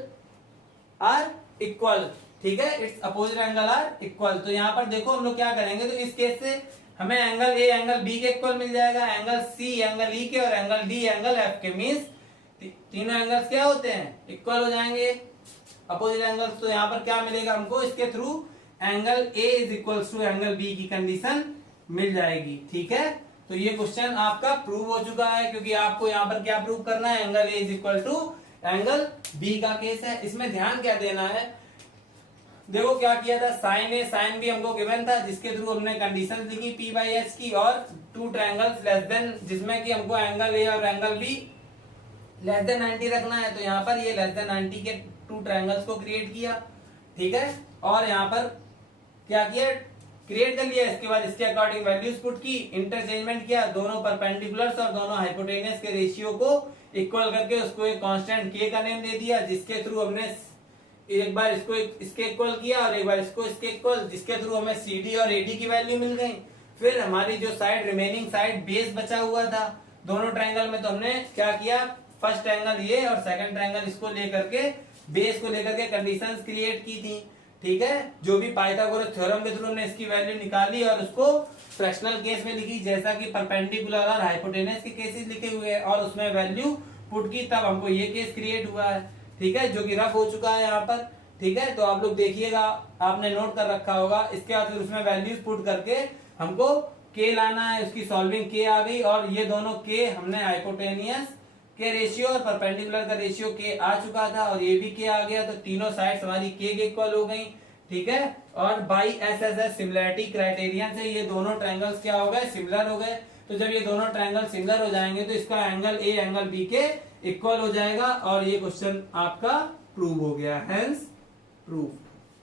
are equal, ठीक है, its opposite angle are equal. तो यहाँ पर देखो हम लोग क्या करेंगे, तो इस केस से हमें एंगल A एंगल B के इक्वल मिल जाएगा, एंगल C एंगल E के, और एंगल D एंगल F के, मीन्स तीनों एंगल्स क्या होते हैं, इक्वल हो जाएंगे, अपोजिट एंगल्स। तो यहाँ पर क्या मिलेगा हमको, इसके through angle A is equal to angle B की कंडीशन मिल जाएगी, ठीक है। तो ये क्वेश्चन आपका प्रूव हो चुका है, क्योंकि आपको यहाँ पर क्या प्रूव करना है, angle A is equal to angle B का केस है। इसमें ध्यान क्या देना है, देखो क्या किया था, साइन A साइन B हमको गिवन था, जिसके थ्रू हमने कंडीशन लिखी P/H की, और टू ट्रायंगल्स लेस देन, जिसमें कि हमको एंगल A और एंगल B लेस देन 90 रखना है। तो यहाँ पर ये लेस देन 90 के टू ट्रायंगल्स को क्रिएट किया, ठीक है, और यहाँ पर क्या किया, क्रिएट कर लिया, इसके बाद इसके अकॉर्डिंग वैल्यूज पुट की, इंटरचेंजमेंट किया, दोनों परपेंडिकुलर्स और दोनों हाइपोटेनियस के रेशियो को इक्वल करके उसको एक कांस्टेंट के का नेम दे दिया, जिसके थ्रू हमने एक बार इसको इसके इक्वल किया और एक बार इसको इसके इक्वल, जिसके थ्रू हमें CD और AD की वैल्यू मिल गई। फिर हमारी जो साइड रिमेनिंग साइड बेस बचा हुआ था दोनों ट्रायंगल में, तो हमने क्या किया, फर्स्ट ट्रायंगल ये और सेकंड ट्रायंगल इसको लेकर के, बेस को लेकर के कंडीशंस क्रिएट की थी, ठीक है, जो भी पाइथागोरस थ्योरम के थ्रू हमने इसकी वैल्यू निकाली और उसको फ्रैक्शनल केस में लिखी, जैसा कि परपेंडिकुलर और हाइपोटेनस के केसेस लिखे हुए हैं, और उसमें वैल्यू पुट की तब हमको ये केस क्रिएट हुआ है, ठीक है, जो कि रफ हो चुका है यहाँ पर, ठीक है। तो आप लोग देखिएगा, आपने नोट कर रखा होगा। इसके बाद फिर उसमें वैल्यूज पुट करके हमको के लाना है, उसकी सॉल्विंग के आ गई, और ये दोनों के हमने हाइपोटेनियस के रेशियो और परपेंडिकुलर का रेशियो के आ चुका था, और ये भी के आ गया, तो तीनों साइड्स हमारी के इक्वल हो गई, ठीक है। और बाई एसएसएस सिमिलरिटी क्राइटेरियन से ये दोनों ट्रायंगल्स क्या हो गए, सिमिलर हो गए। तो जब ये दोनों ट्रायंगल सिमिलर हो जाएंगे तो इसका एंगल ए एंगल बी के इक्वल हो जाएगा, और ये क्वेश्चन आपका प्रूव हो गया, हेंस प्रूफ।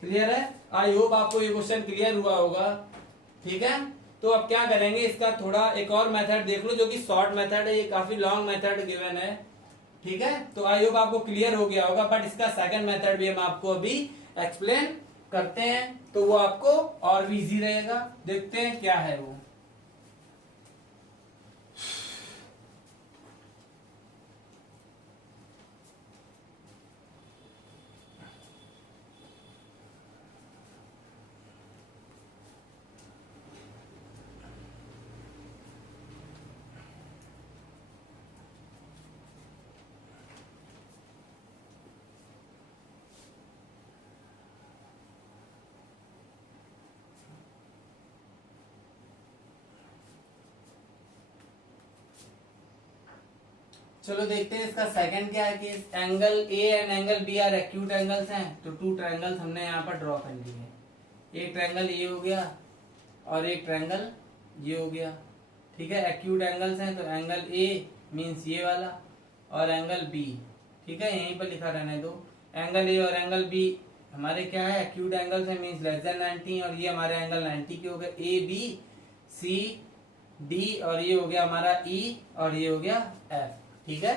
क्लियर है? आई होप आपको ये क्वेश्चन क्लियर हुआ होगा, ठीक है। तो अब क्या करेंगे, इसका थोड़ा एक और मेथड देख लो, जो कि शॉर्ट मेथड है, ये काफी लॉन्ग मेथड गिवन है, ठीक है। तो आई होप आपको क्लियर हो गया होगा, बट इसका सेकंड मेथड भी हम आपको अभी एक्सप्लेन करते हैं, तो वो आपको और भी इजी रहेगा। देखते हैं क्या है वो। चलो देखते हैं इसका सेकंड क्या है कि angle A and angle B are acute angles हैं, तो टू ट्रायंगल्स हमने यहाँ पर ड्रॉ कर लिए। एक ट्रायंगल ये हो गया और एक ट्रायंगल ये हो गया, ठीक है। एक्यूट एंगल्स हैं, तो एंगल ए मींस ये वाला, और एंगल बी, ठीक है, यहीं पर लिखा रहने दो। एंगल ए और एंगल बी हमारे क्या है, एक्यूट एंगल्स है, मींस लेस देन 90, और ये हमारे एंगल 90 के हो गए, ए बी सी डी, और ये हो गया हमारा ई, और ये हो गया एफ, ठीक है।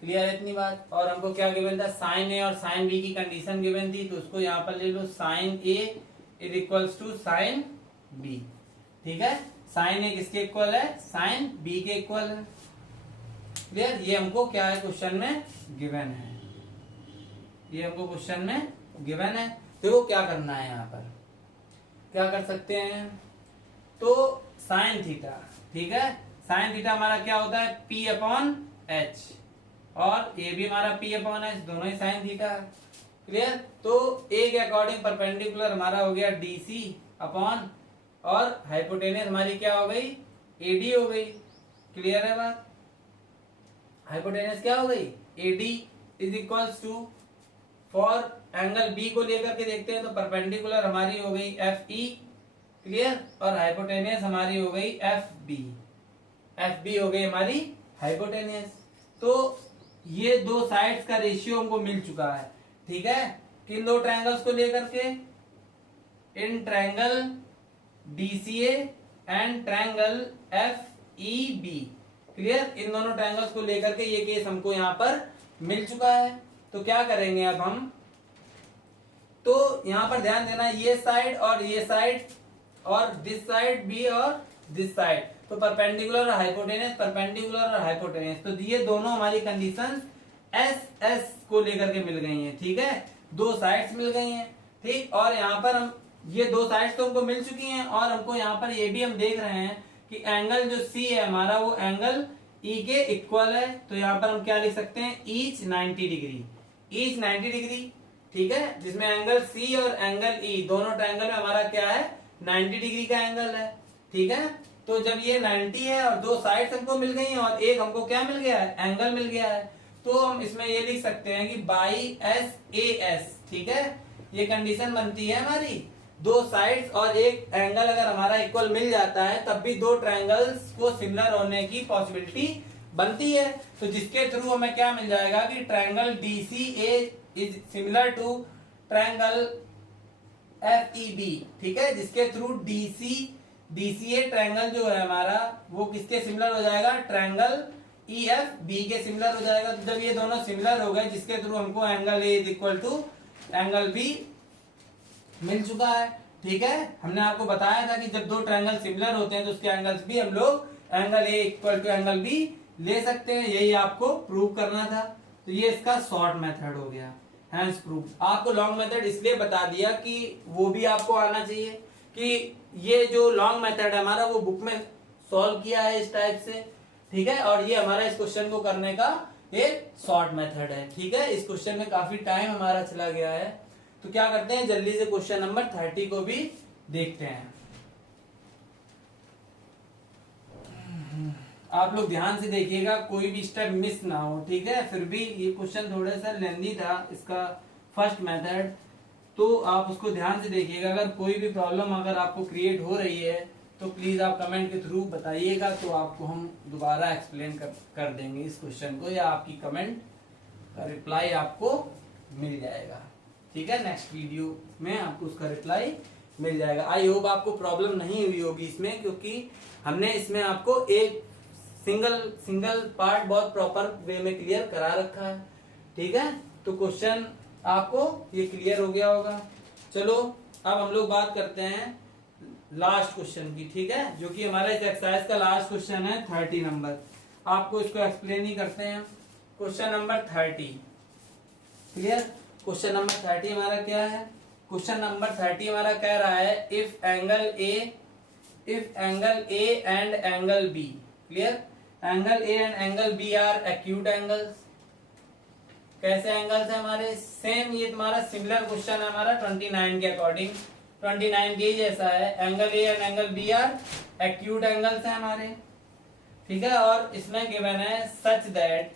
क्लियर है इतनी बात? और हमको क्या गिवन था, साइन ए और साइन बी की कंडीशन गिवन थी, तो उसको यहाँ पर ले लो, sine A is equals to sine B, ठीक है। साइन ए किसके इक्वल है, साइन बी के इक्वल है। क्लियर? ये हमको क्या है, क्वेश्चन में गिवन है, ये हमको क्वेश्चन में गिवन है। देखो क्या करना है, यहाँ पर क्या कर सकते हैं, तो साइन थीटा, ठीक है, साइन थीटा हमारा क्या होता है, P अपॉन एच, और ए भी हमारा P अपॉन एच, दोनों ही साइन थीटा है। क्लियर? तो ए के अकॉर्डिंग परपेंडिकुलर हमारा हो गया DC अपॉन, और हाइपोटेनियस हमारी क्या हो गई, AD हो गई। क्लियर है बात? हाइपोटेनियस क्या हो गई, AD is equals to, for angle B को लेकर के देखते हैं, तो परपेंडिकुलर हमारी हो गई FE, क्लियर, और हाइपोटेनियस हमारी हो गई FB हो गई हमारी हाइपोटेनियस। तो ये दो साइड्स का रेशियो हमको मिल चुका है, ठीक है, किन दो ट्रायंगल्स को लेकर के, in triangle DCA and triangle FEB। Clear? इन दोनों ट्रायंगल्स को लेकर के ये केस हमको यहाँ पर मिल चुका है। तो क्या करेंगे अब हम, तो यहाँ पर ध्यान देना, ये साइड और ये साइड, और दिस साइड भी और दिस साइड, तो परपेंडिकुलर और हाइपोटेनियस, परपेंडिकुलर और हाइपोटेनियस, तो ये दोनों हमारी कंडीशन एस को लेकर के मिल गई हैं, ठीक है, दो साइड्स मिल गई हैं, ठीक। और यहाँ पर हम ये दो साइड्स तो हमको मिल चुकी हैं, और हमको यहाँ पर ये भी हम देख रहे हैं कि एंगल जो सी है हमारा, वो एंगल ई के इक्वल है। तो यहाँ पर हम क्या लिख सकते हैं, ईच 90 डिग्री, ईच 90 डिग्री, ठीक है, जिसमें एंगल सी और एंगल ई दोनों ट्रायंगल में हमारा क्या है, 90 डिग्री का एंगल है, ठीक है। तो जब ये 90 है और दो साइड्स हमको मिल गई हैं और एक हमको क्या मिल गया है, एंगल मिल गया है, तो हम इसमें ये लिख सकते हैं कि बाई SAS, ठीक है, ये कंडीशन बनती है हमारी, दो साइड्स और एक एंगल अगर हमारा इक्वल मिल जाता है, तब भी दो ट्रायंगल्स को सिमिलर होने की पॉसिबिलिटी बनती है। तो जिसके थ्रू हमें क्या मिल जाएगा कि triangle DCA is similar to triangle FEB, ठीक है, जिसके थ्रू DCA ट्रायंगल जो है हमारा, वो किसके सिमिलर हो जाएगा, ट्रायंगल EFB के सिमिलर हो जाएगा। तो जब ये दोनों सिमिलर हो गए, जिसके थ्रू हमको angle A is equal to angle B मिल चुका है, ठीक है। हमने आपको बताया था कि जब दो ट्रायंगल सिमिलर होते हैं तो उसके एंगल्स भी हम लोग angle A equal to angle B ले सकते हैं, यही आपको प्रूव करना था। तो ये इसका शॉर्ट मेथड हो गया, हैंस प्रूफ। आपको लॉन्ग मेथड इसलिए बता दिया कि वो भी आपको आना चाहिए, कि ये जो लॉन्ग मेथड है हमारा, वो बुक में सॉल्व किया है इस टाइप से, ठीक है, और ये हमारा इस क्वेश्चन को करने का एक शॉर्ट मेथड है। ठीक है, इस क्वेश्चन में काफी टाइम हमारा चला गया है, तो क्या करते हैं जल्दी से क्वेश्चन नंबर 30 को भी देखते हैं। आप लोग ध्यान से देखिएगा, कोई भी स्टेप मिस ना हो। ठीक है, फिर भी ये क्वेश्चन थोड़ा सा लेंदी था, इसका फर्स्ट मेथड, तो आप उसको ध्यान से देखिएगा। अगर कोई भी प्रॉब्लम अगर आपको क्रिएट हो रही है तो प्लीज आप कमेंट के थ्रू बताइएगा, तो आपको हम दोबारा एक्सप्लेन कर देंगे इस क्वेश्चन को, या आपकी कमेंट का रिप्लाई आपको मिल जाएगा। ठीक है, नेक्स्ट वीडियो में आपको उसका रिप्लाई मिल जाएगा। आई होप आपको प्रॉब्लम नहीं हुई होगी इसमें, क्योंकि हमने इसमें आपको एक सिंगल पार्ट बहुत प्रॉपर वे में क्लियर करा रखा है। ठीक है, तो क्वेश्चन आपको ये क्लियर हो गया होगा। चलो अब हम लोग बात करते हैं लास्ट क्वेश्चन की। ठीक है, जो कि हमारा इस एक्सरसाइज का लास्ट क्वेश्चन है 30 नंबर। आपको इसको एक्सप्लेन ही करते हैं। Question number 30 clear. Question number 30 हमारा क्या है? क्वेश्चन नंबर 30 हमारा कह रहा है if angle A and angle B, clear, angle A and angle B are acute angles. कैसे एंगल्स है हमारे? सेम ये तुम्हारा सिमिलर क्वेश्चन है हमारा 29 के अकॉर्डिंग, 29 के जैसा है। Angle A and angle B are acute angles है हमारे। ठीक है, और इसमें गिवन है सच दैट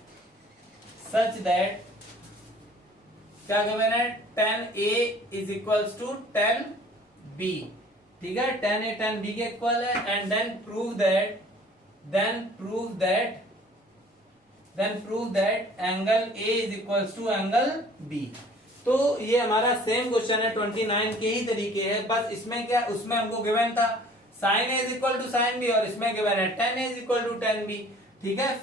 क्या गिवन है? tan A is equals to tan B। ठीक है, tan A tan B के इक्वल है। And then prove that angle A is equals to angle B। तो ये हमारा सेम क्वेश्चन है 29 के ही तरीके है, बस इसमें क्या, उसमें हमको गिवन था sin A is equal to sin B, और इसमें गिवन है tan A is equal to tan B। ठीक है,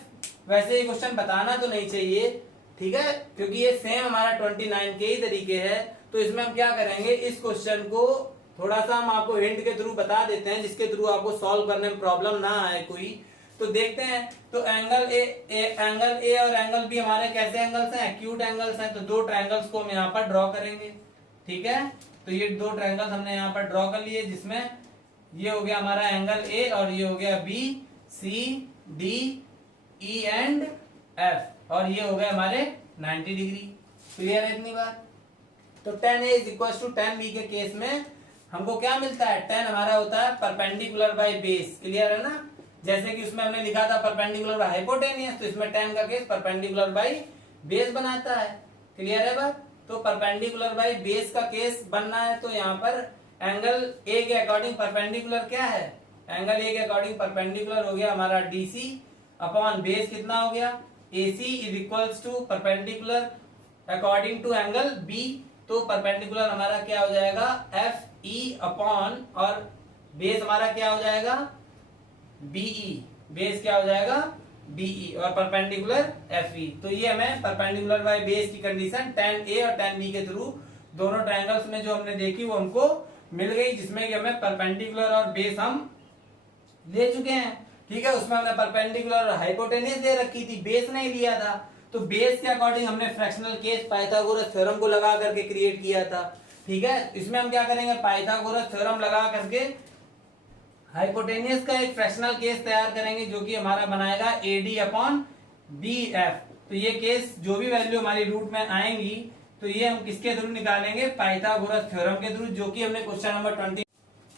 वैसे ये क्वेश्चन बताना तो नहीं चाहिए, ठीक है, क्योंकि ये सेम हमारा 29 के ही तरीके है। तो इसमें हम क्या करेंगे, इस क्वेश्चन को थोड़ा सा हम आपको हिंट के थ्रू बता देते हैं, जिसके थ्रू आपको सॉल्व करने में प्रॉब्लम ना आए कोई। तो देखते हैं, तो एंगल ए और एंगल बी हमारे कैसे एंगल्स हैं? एक्यूट एंगल्स हैं। तो दो ट्रायंगल्स को हम यहाँ पर ड्रॉ करेंगे। ठीक है, तो ये दो ट्रायंगल्स हमने यहाँ पर ड्रॉ कर लिए, जिसमें ये हो गया हमारा एंगल ए और ये हो गया B, C, D, E and F, और ये हो गए हमारे 90 डिग्री। क्लियर है इतनी बात? तो tan A is equal to tan B के केस में हमको क्या मिलता है? tan हमारा होता है परपेंडिकुलर बाय बेस। क्लियर है ना? जैसे कि उसमें हमने लिखा था परपेंडिकुलर बाय हाइपोटेनियस, तो इसमें tan का केस परपेंडिकुलर बाय बेस बनाता है। क्लियर है बात? तो परपेंडिकुलर बाय बेस का केस बनना है, तो यहाँ पर एंगल ए के अकॉर्डिंग परपेंडिकुलर क्या है? एंगल ए के अकॉर्डिंग परपेंडिकुलर हो गया हमारा DC अपॉन बेस कितना हो गया? AC is equals to perpendicular according to angle B। तो परपेंडिकुलर हमारा क्या हो जाएगा? FE अपॉन, और बेस हमारा क्या हो जाएगा? BE। बेस क्या हो जाएगा? BE, और परपेंडिकुलर FE। तो ये हमें परपेंडिकुलर बाय बेस की कंडीशन tan A और tan B के थ्रू दोनों ट्रायंगल्स में जो हमने देखी वो हमको मिल गई, जिसमें कि हमें परपेंडिकुलर और बेस हम ले चुके हैं। ठीक है, उसमें हमने परपेंडिकुलर और हाइपोटेनियस दे रखी थी, बेस नहीं लिया था। तो बेस के अकॉर्डिंग हमने फ्रैक्शनल केस पाइथागोरस थ्योरम को लगा करके क्रिएट किया था। ठीक है, इसमें हम क्या करेंगे? पाइथागोरस थ्योरम लगा करके हाइपोटेनियस का एक फ्रैक्शनल केस तैयार करेंगे, जो कि हमारा बनाएगा AD अपॉन BF। तो ये केस जो भी वैल्यू हमारी रूट में आएंगी, तो ये हम किसके थ्रू निकालेंगे? पाइथागोरस थ्योरम के थ्रू, जो कि हमने क्वेश्चन नंबर 20।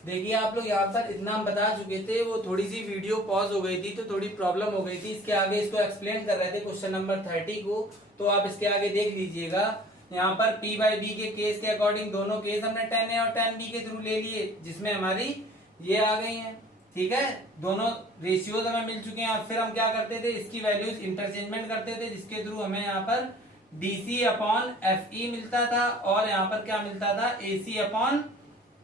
देखिए आप लोग यहाँ पर इतना हम बता चुके थे, वो थोड़ी सी वीडियो पॉज हो गई थी, तो थोड़ी प्रॉब्लम हो गई थी। इसके आगे इसको एक्सप्लेन कर रहे थे क्वेश्चन नंबर 30 को, तो आप इसके आगे देख लीजिएगा। यहाँ पर P बाई B के केस के अकॉर्डिंग दोनों केस हमने tan A और tan B के थ्रू ले लिए, जिसमें हमारी ये आ गई है। ठीक है, दोनों रेशियोज हमें मिल चुके हैं। और फिर हम क्या करते थे? इसकी वैल्यूज इंटरचेंजमेंट करते थे, जिसके थ्रू हमें यहाँ पर DC अपॉन FE मिलता था, और यहाँ पर क्या मिलता था? AC upon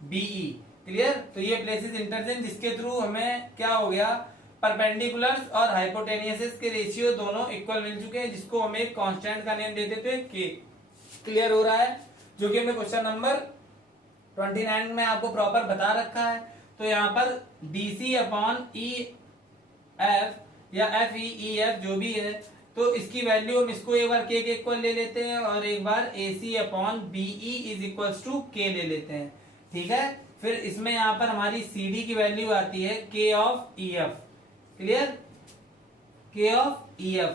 BE। क्लियर? तो ये प्लेसेस इंटरचेंज, जिसके थ्रू हमें क्या हो गया? परपेंडिकुलर्स और हाइपोटेनियस के रेशियो दोनों इक्वल मिल चुके हैं, जिसको हम एक कांस्टेंट का नेम देते थे K। क्लियर हो रहा है? जो कि हमने क्वेश्चन नंबर 29 में आपको प्रॉपर बता रखा है। तो यहाँ पर DC अपॉन EF या FEEF जो भी है, तो इसकी वैल्यू हम इसको एक बार K के इक्वल ले लेते हैं, और एक बार AC upon BE is equals to K ले लेते हैं। ठीक है, फिर इसमें यहाँ पर हमारी CD की वैल्यू आती है K of EF। Clear? K of EF,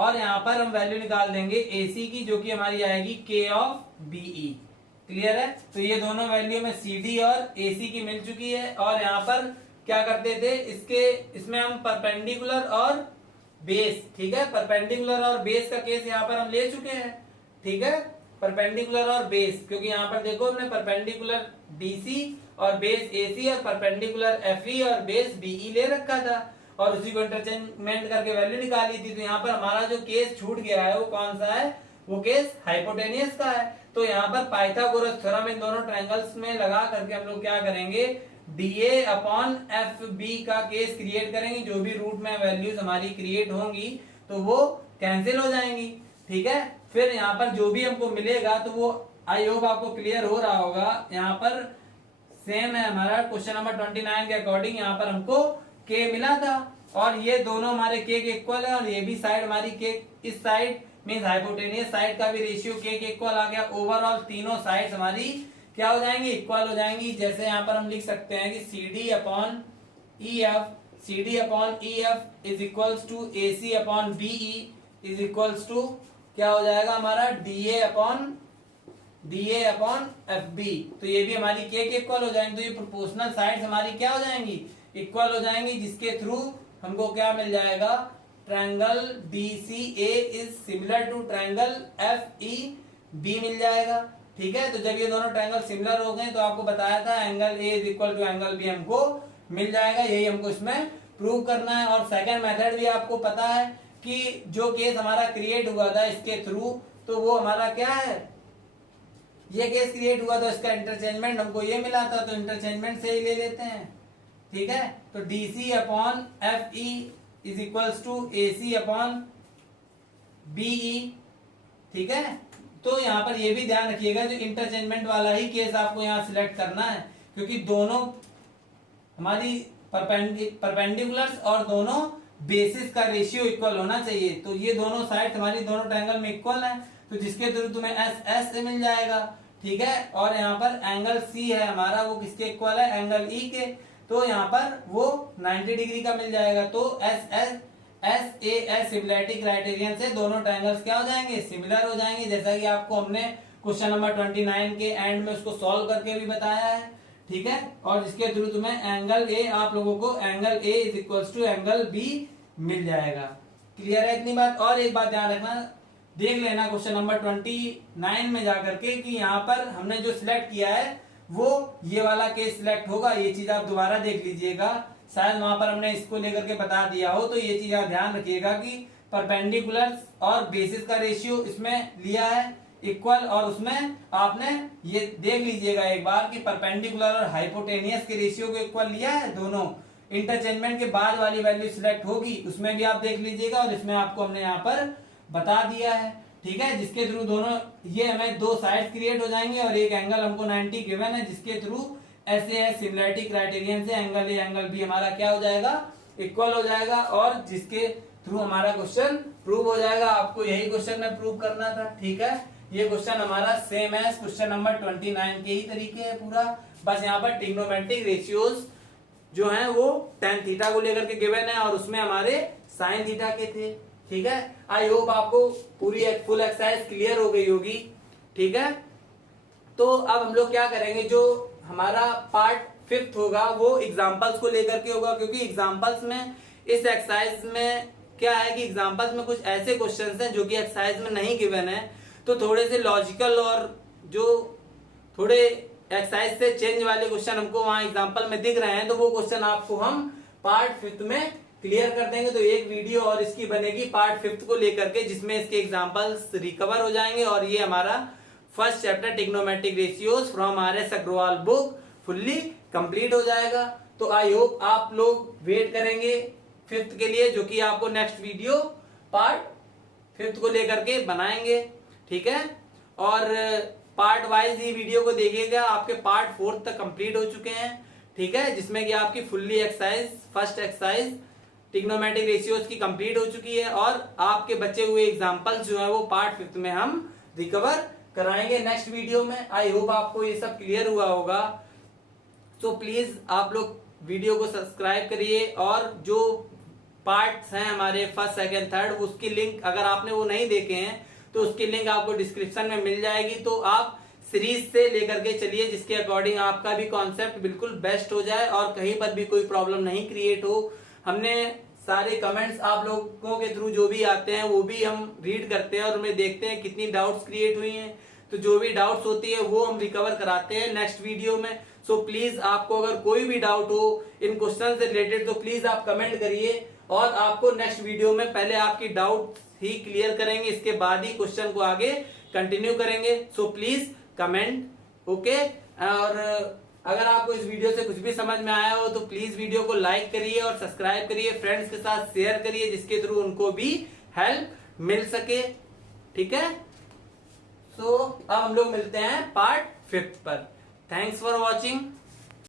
और यहाँ पर हम वैल्यू निकाल देंगे AC की, जो कि हमारी आएगी K ऑफ BE। क्लियर है? तो ये दोनों वैल्यू में CD और AC की मिल चुकी है। और यहाँ पर क्या करते थे, इसमें हम परपेंडिकुलर और बेस, ठीक है, परपेंडिकुलर और बेस का केस यहाँ पर हम ले चुके हैं। ठीक है, परपेंडिकुलर और बेस, क्योंकि यहाँ पर देखो हमने परपेंडिकुलर DC और बेस AC और परपेंडिकुलर FE और बेस BE ले रखा था और उसी को इंटरचेंजमेंट करके वैल्यू निकाली थी। तो यहाँ पर हमारा जो केस छूट गया है वो कौन सा है, वो केस हाइपोटेनियस का है। तो यहाँ पर पाइथागोरस थ्योरम इन दोनों ट्रायंगल्स में लगा करके हम लोग क्या करेंगे, DA अपॉन FB का केस क्रिएट करेंगे। जो भी रूट में वैल्यूज हमारी क्रिएट होंगी तो वो कैंसिल हो जाएंगी। ठीक है, फिर यहाँ पर जो भी हमको मिलेगा तो वो आई होप आपको क्लियर हो रहा होगा। यहाँ पर सेम है हमारा क्वेश्चन नंबर 29 के अकॉर्डिंग, यहाँ पर हमको K मिला था और ये दोनों हमारे K के इक्वल है और ये भी साइड हमारी K, इस साइड मींस हाइपोटेनियस साइड का भी रेशियो K के इक्वल आ गया। ओवरऑल तीनों साइड्स हमारी क्या हो जाएंगी, इक्वल हो जाएंगी। जैसे यहाँ पर हम लिख सकते हैं कि CD upon EF is equals to AC upon BE is equals to क्या हो जाएगा हमारा DA अपॉन FB। तो ये भी हमारी K के इक्वल हो जाएंगे। तो ये प्रोपोर्शनल साइड्स हमारी क्या हो जाएंगी, इक्वल हो जाएंगी, जिसके थ्रू हमको क्या मिल जाएगा, triangle DCA is similar to triangle FEB मिल जाएगा। ठीक है, तो जब ये दोनों ट्रायंगल सिमिलर हो गए तो आपको बताया था angle A is equal to angle B हमको मिल जाएगा। यही हमको इसमें प्रूव करना है। और सेकंड मेथड भी आपको पता है कि जो केस हमारा क्रिएट हुआ था इसके थ्रू, तो वो हमारा क्या है, ये केस क्रिएट हुआ था, इसका इंटरचेंजमेंट हमको ये मिला था, तो इंटरचेंजमेंट से ही ले लेते हैं। ठीक है, तो DC upon FE is equals to AC upon BE। ठीक है, तो यहाँ पर ये भी ध्यान रखिएगा जो इंटरचेंजमेंट वाला ही केस आपको यहाँ सिलेक्ट करना है, क्योंकि दोनों हमारी परपेंडिकुलर्स और दोनों बेसिस का रेशियो इक्वल होना चाहिए। तो ये दोनों साइड हमारी दोनों ट्रायंगल में इक्वल है, तो जिसके थ्रू तुम्हें S से मिल जाएगा। ठीक है, और यहाँ पर एंगल C है हमारा, वो किसके इक्वल है, एंगल E के, तो यहाँ पर वो 90 डिग्री का मिल जाएगा। तो SAS सिमिलरिटी क्राइटेरियन से दोनों ट्रायंगल्स क्या हो जाएंगे, सिमिलर हो जाएंगे, जैसा कि आपको हमने क्वेश्चन नंबर 29 के एंड में उसको सॉल्व करके भी बताया है। ठीक है, और जिसके थ्रू तुम्हें एंगल A, आप लोगों को angle A is equals to angle B मिल जाएगा। क्लियर है इतनी बात? और एक बात ध्यान रखना, देख लेना क्वेश्चन नंबर 29 में जाकर के कि यहाँ पर हमने जो सिलेक्ट किया है वो ये वाला केस सिलेक्ट होगा। ये चीज आप दोबारा देख लीजिएगा, शायद वहां पर हमने इसको लेकर के बता दिया हो। तो ये चीज आप ध्यान रखिएगा कि परपेंडिकुलर और बेसिस का रेशियो इसमें लिया है इक्वल, और उसमें आपने ये देख लीजिएगा एक बार कि परपेंडिकुलर और हाइपोटेनियस के रेशियो को इक्वल लिया है। दोनों इंटरचेंजमेंट के बाद वाली वैल्यू सिलेक्ट होगी, उसमें भी आप देख लीजिएगा, और इसमें आपको हमने यहाँ पर बता दिया है। ठीक है, जिसके थ्रू दोनों ये हमें दो साइड क्रिएट हो जाएंगे और एक एंगल हमको 90 गिवन है, जिसके थ्रू SAS सिमिलरिटी क्राइटेरियन से एंगल A एंगल B हमारा क्या हो जाएगा, इक्वल हो जाएगा, और जिसके थ्रू हमारा क्वेश्चन प्रूव हो जाएगा। आपको यही क्वेश्चन में प्रूव करना था। ठीक है, ये क्वेश्चन हमारा सेम है क्वेश्चन नंबर 29 के ही तरीके है पूरा, बस यहाँ पर ट्रिग्नोमेट्रिक रेशियोज जो हैं वो tan थीटा को लेकर के गिवन है और उसमें हमारे sin थीटा के थे। ठीक है, आई होप आपको पूरी फुल एक्सरसाइज क्लियर हो गई होगी। ठीक है, तो अब हम लोग क्या करेंगे, जो हमारा पार्ट 5 होगा वो एग्जांपल्स को लेकर के होगा, क्योंकि एग्जांपल्स में इस एक्सरसाइज में क्या है कि एग्जांपल्स में कुछ ऐसे क्वेश्चंस हैं जो कि एक्सरसाइज में नहीं गिवन है, तो थोड़े से लॉजिकल और जो थोड़े एक्सरसाइज से चेंज वाले क्वेश्चन हमको वहां एग्जांपल में दिख रहे हैं, तो वो क्वेश्चन आपको हम पार्ट 5 में क्लियर कर देंगे। तो एक वीडियो और इसकी बनेगी पार्ट 5 को लेकर के, जिसमें इसके एग्जांपल्स रिकवर हो जाएंगे और ये हमारा first chapter trigonometric ratios from RS Agarwal book fully complete हो जाएगा। तो आई होप आप लोग वेट करेंगे 5th के लिए, जो कि आपको नेक्स्ट वीडियो पार्ट 5th को लेकर के बनाएंगे। ठीक है, और पार्ट वाइज ही वीडियो को देखिएगा, आपके पार्ट 4 तक कंप्लीट हो चुके हैं। ठीक है, जिसमें कि आपकी fully exercise first exercise trigonometric ratios की कंप्लीट हो चुकी है, और आपके बचे हुए एग्जांपल्स जो है वो पार्ट 5 में हम रिकवर कराएंगे नेक्स्ट वीडियो में। आई होप आपको ये सब क्लियर हुआ होगा। तो प्लीज आप लोग वीडियो को सब्सक्राइब करिए, और जो पार्ट्स हैं हमारे फर्स्ट सेकंड थर्ड, उसकी लिंक अगर आपने वो नहीं देखे हैं तो उसकी लिंक आपको डिस्क्रिप्शन में मिल जाएगी। तो आप सीरीज से लेकर के चलिए जिसके अकॉर्डिंग आपका भी कॉन्सेप्ट बिल्कुल बेस्ट हो जाए और कहीं पर भी कोई प्रॉब्लम नहीं क्रिएट हो। हमने सारे कमेंट्स आप लोगों के थ्रू जो भी आते हैं वो भी हम रीड करते हैं और हमें देखते हैं कितनी डाउट्स क्रिएट हुई हैं, तो जो भी डाउट्स होती है वो हम रिकवर कराते हैं नेक्स्ट वीडियो में। सो प्लीज आपको अगर कोई भी डाउट हो इन क्वेश्चन से रिलेटेड तो प्लीज आप कमेंट करिए और आपको नेक्स्ट वीडियो में पहले आपकी डाउट ही क्लियर करेंगे, इसके बाद ही क्वेश्चन को आगे कंटिन्यू करेंगे। So please comment, okay. और अगर आपको इस वीडियो से कुछ भी समझ में आया हो तो प्लीज वीडियो को लाइक करिए और सब्सक्राइब करिए, फ्रेंड्स के साथ शेयर करिए जिसके थ्रू उनको भी हेल्प मिल सके, ठीक है। सो अब हम लोग मिलते हैं पार्ट 5 पर। Thanks for watching.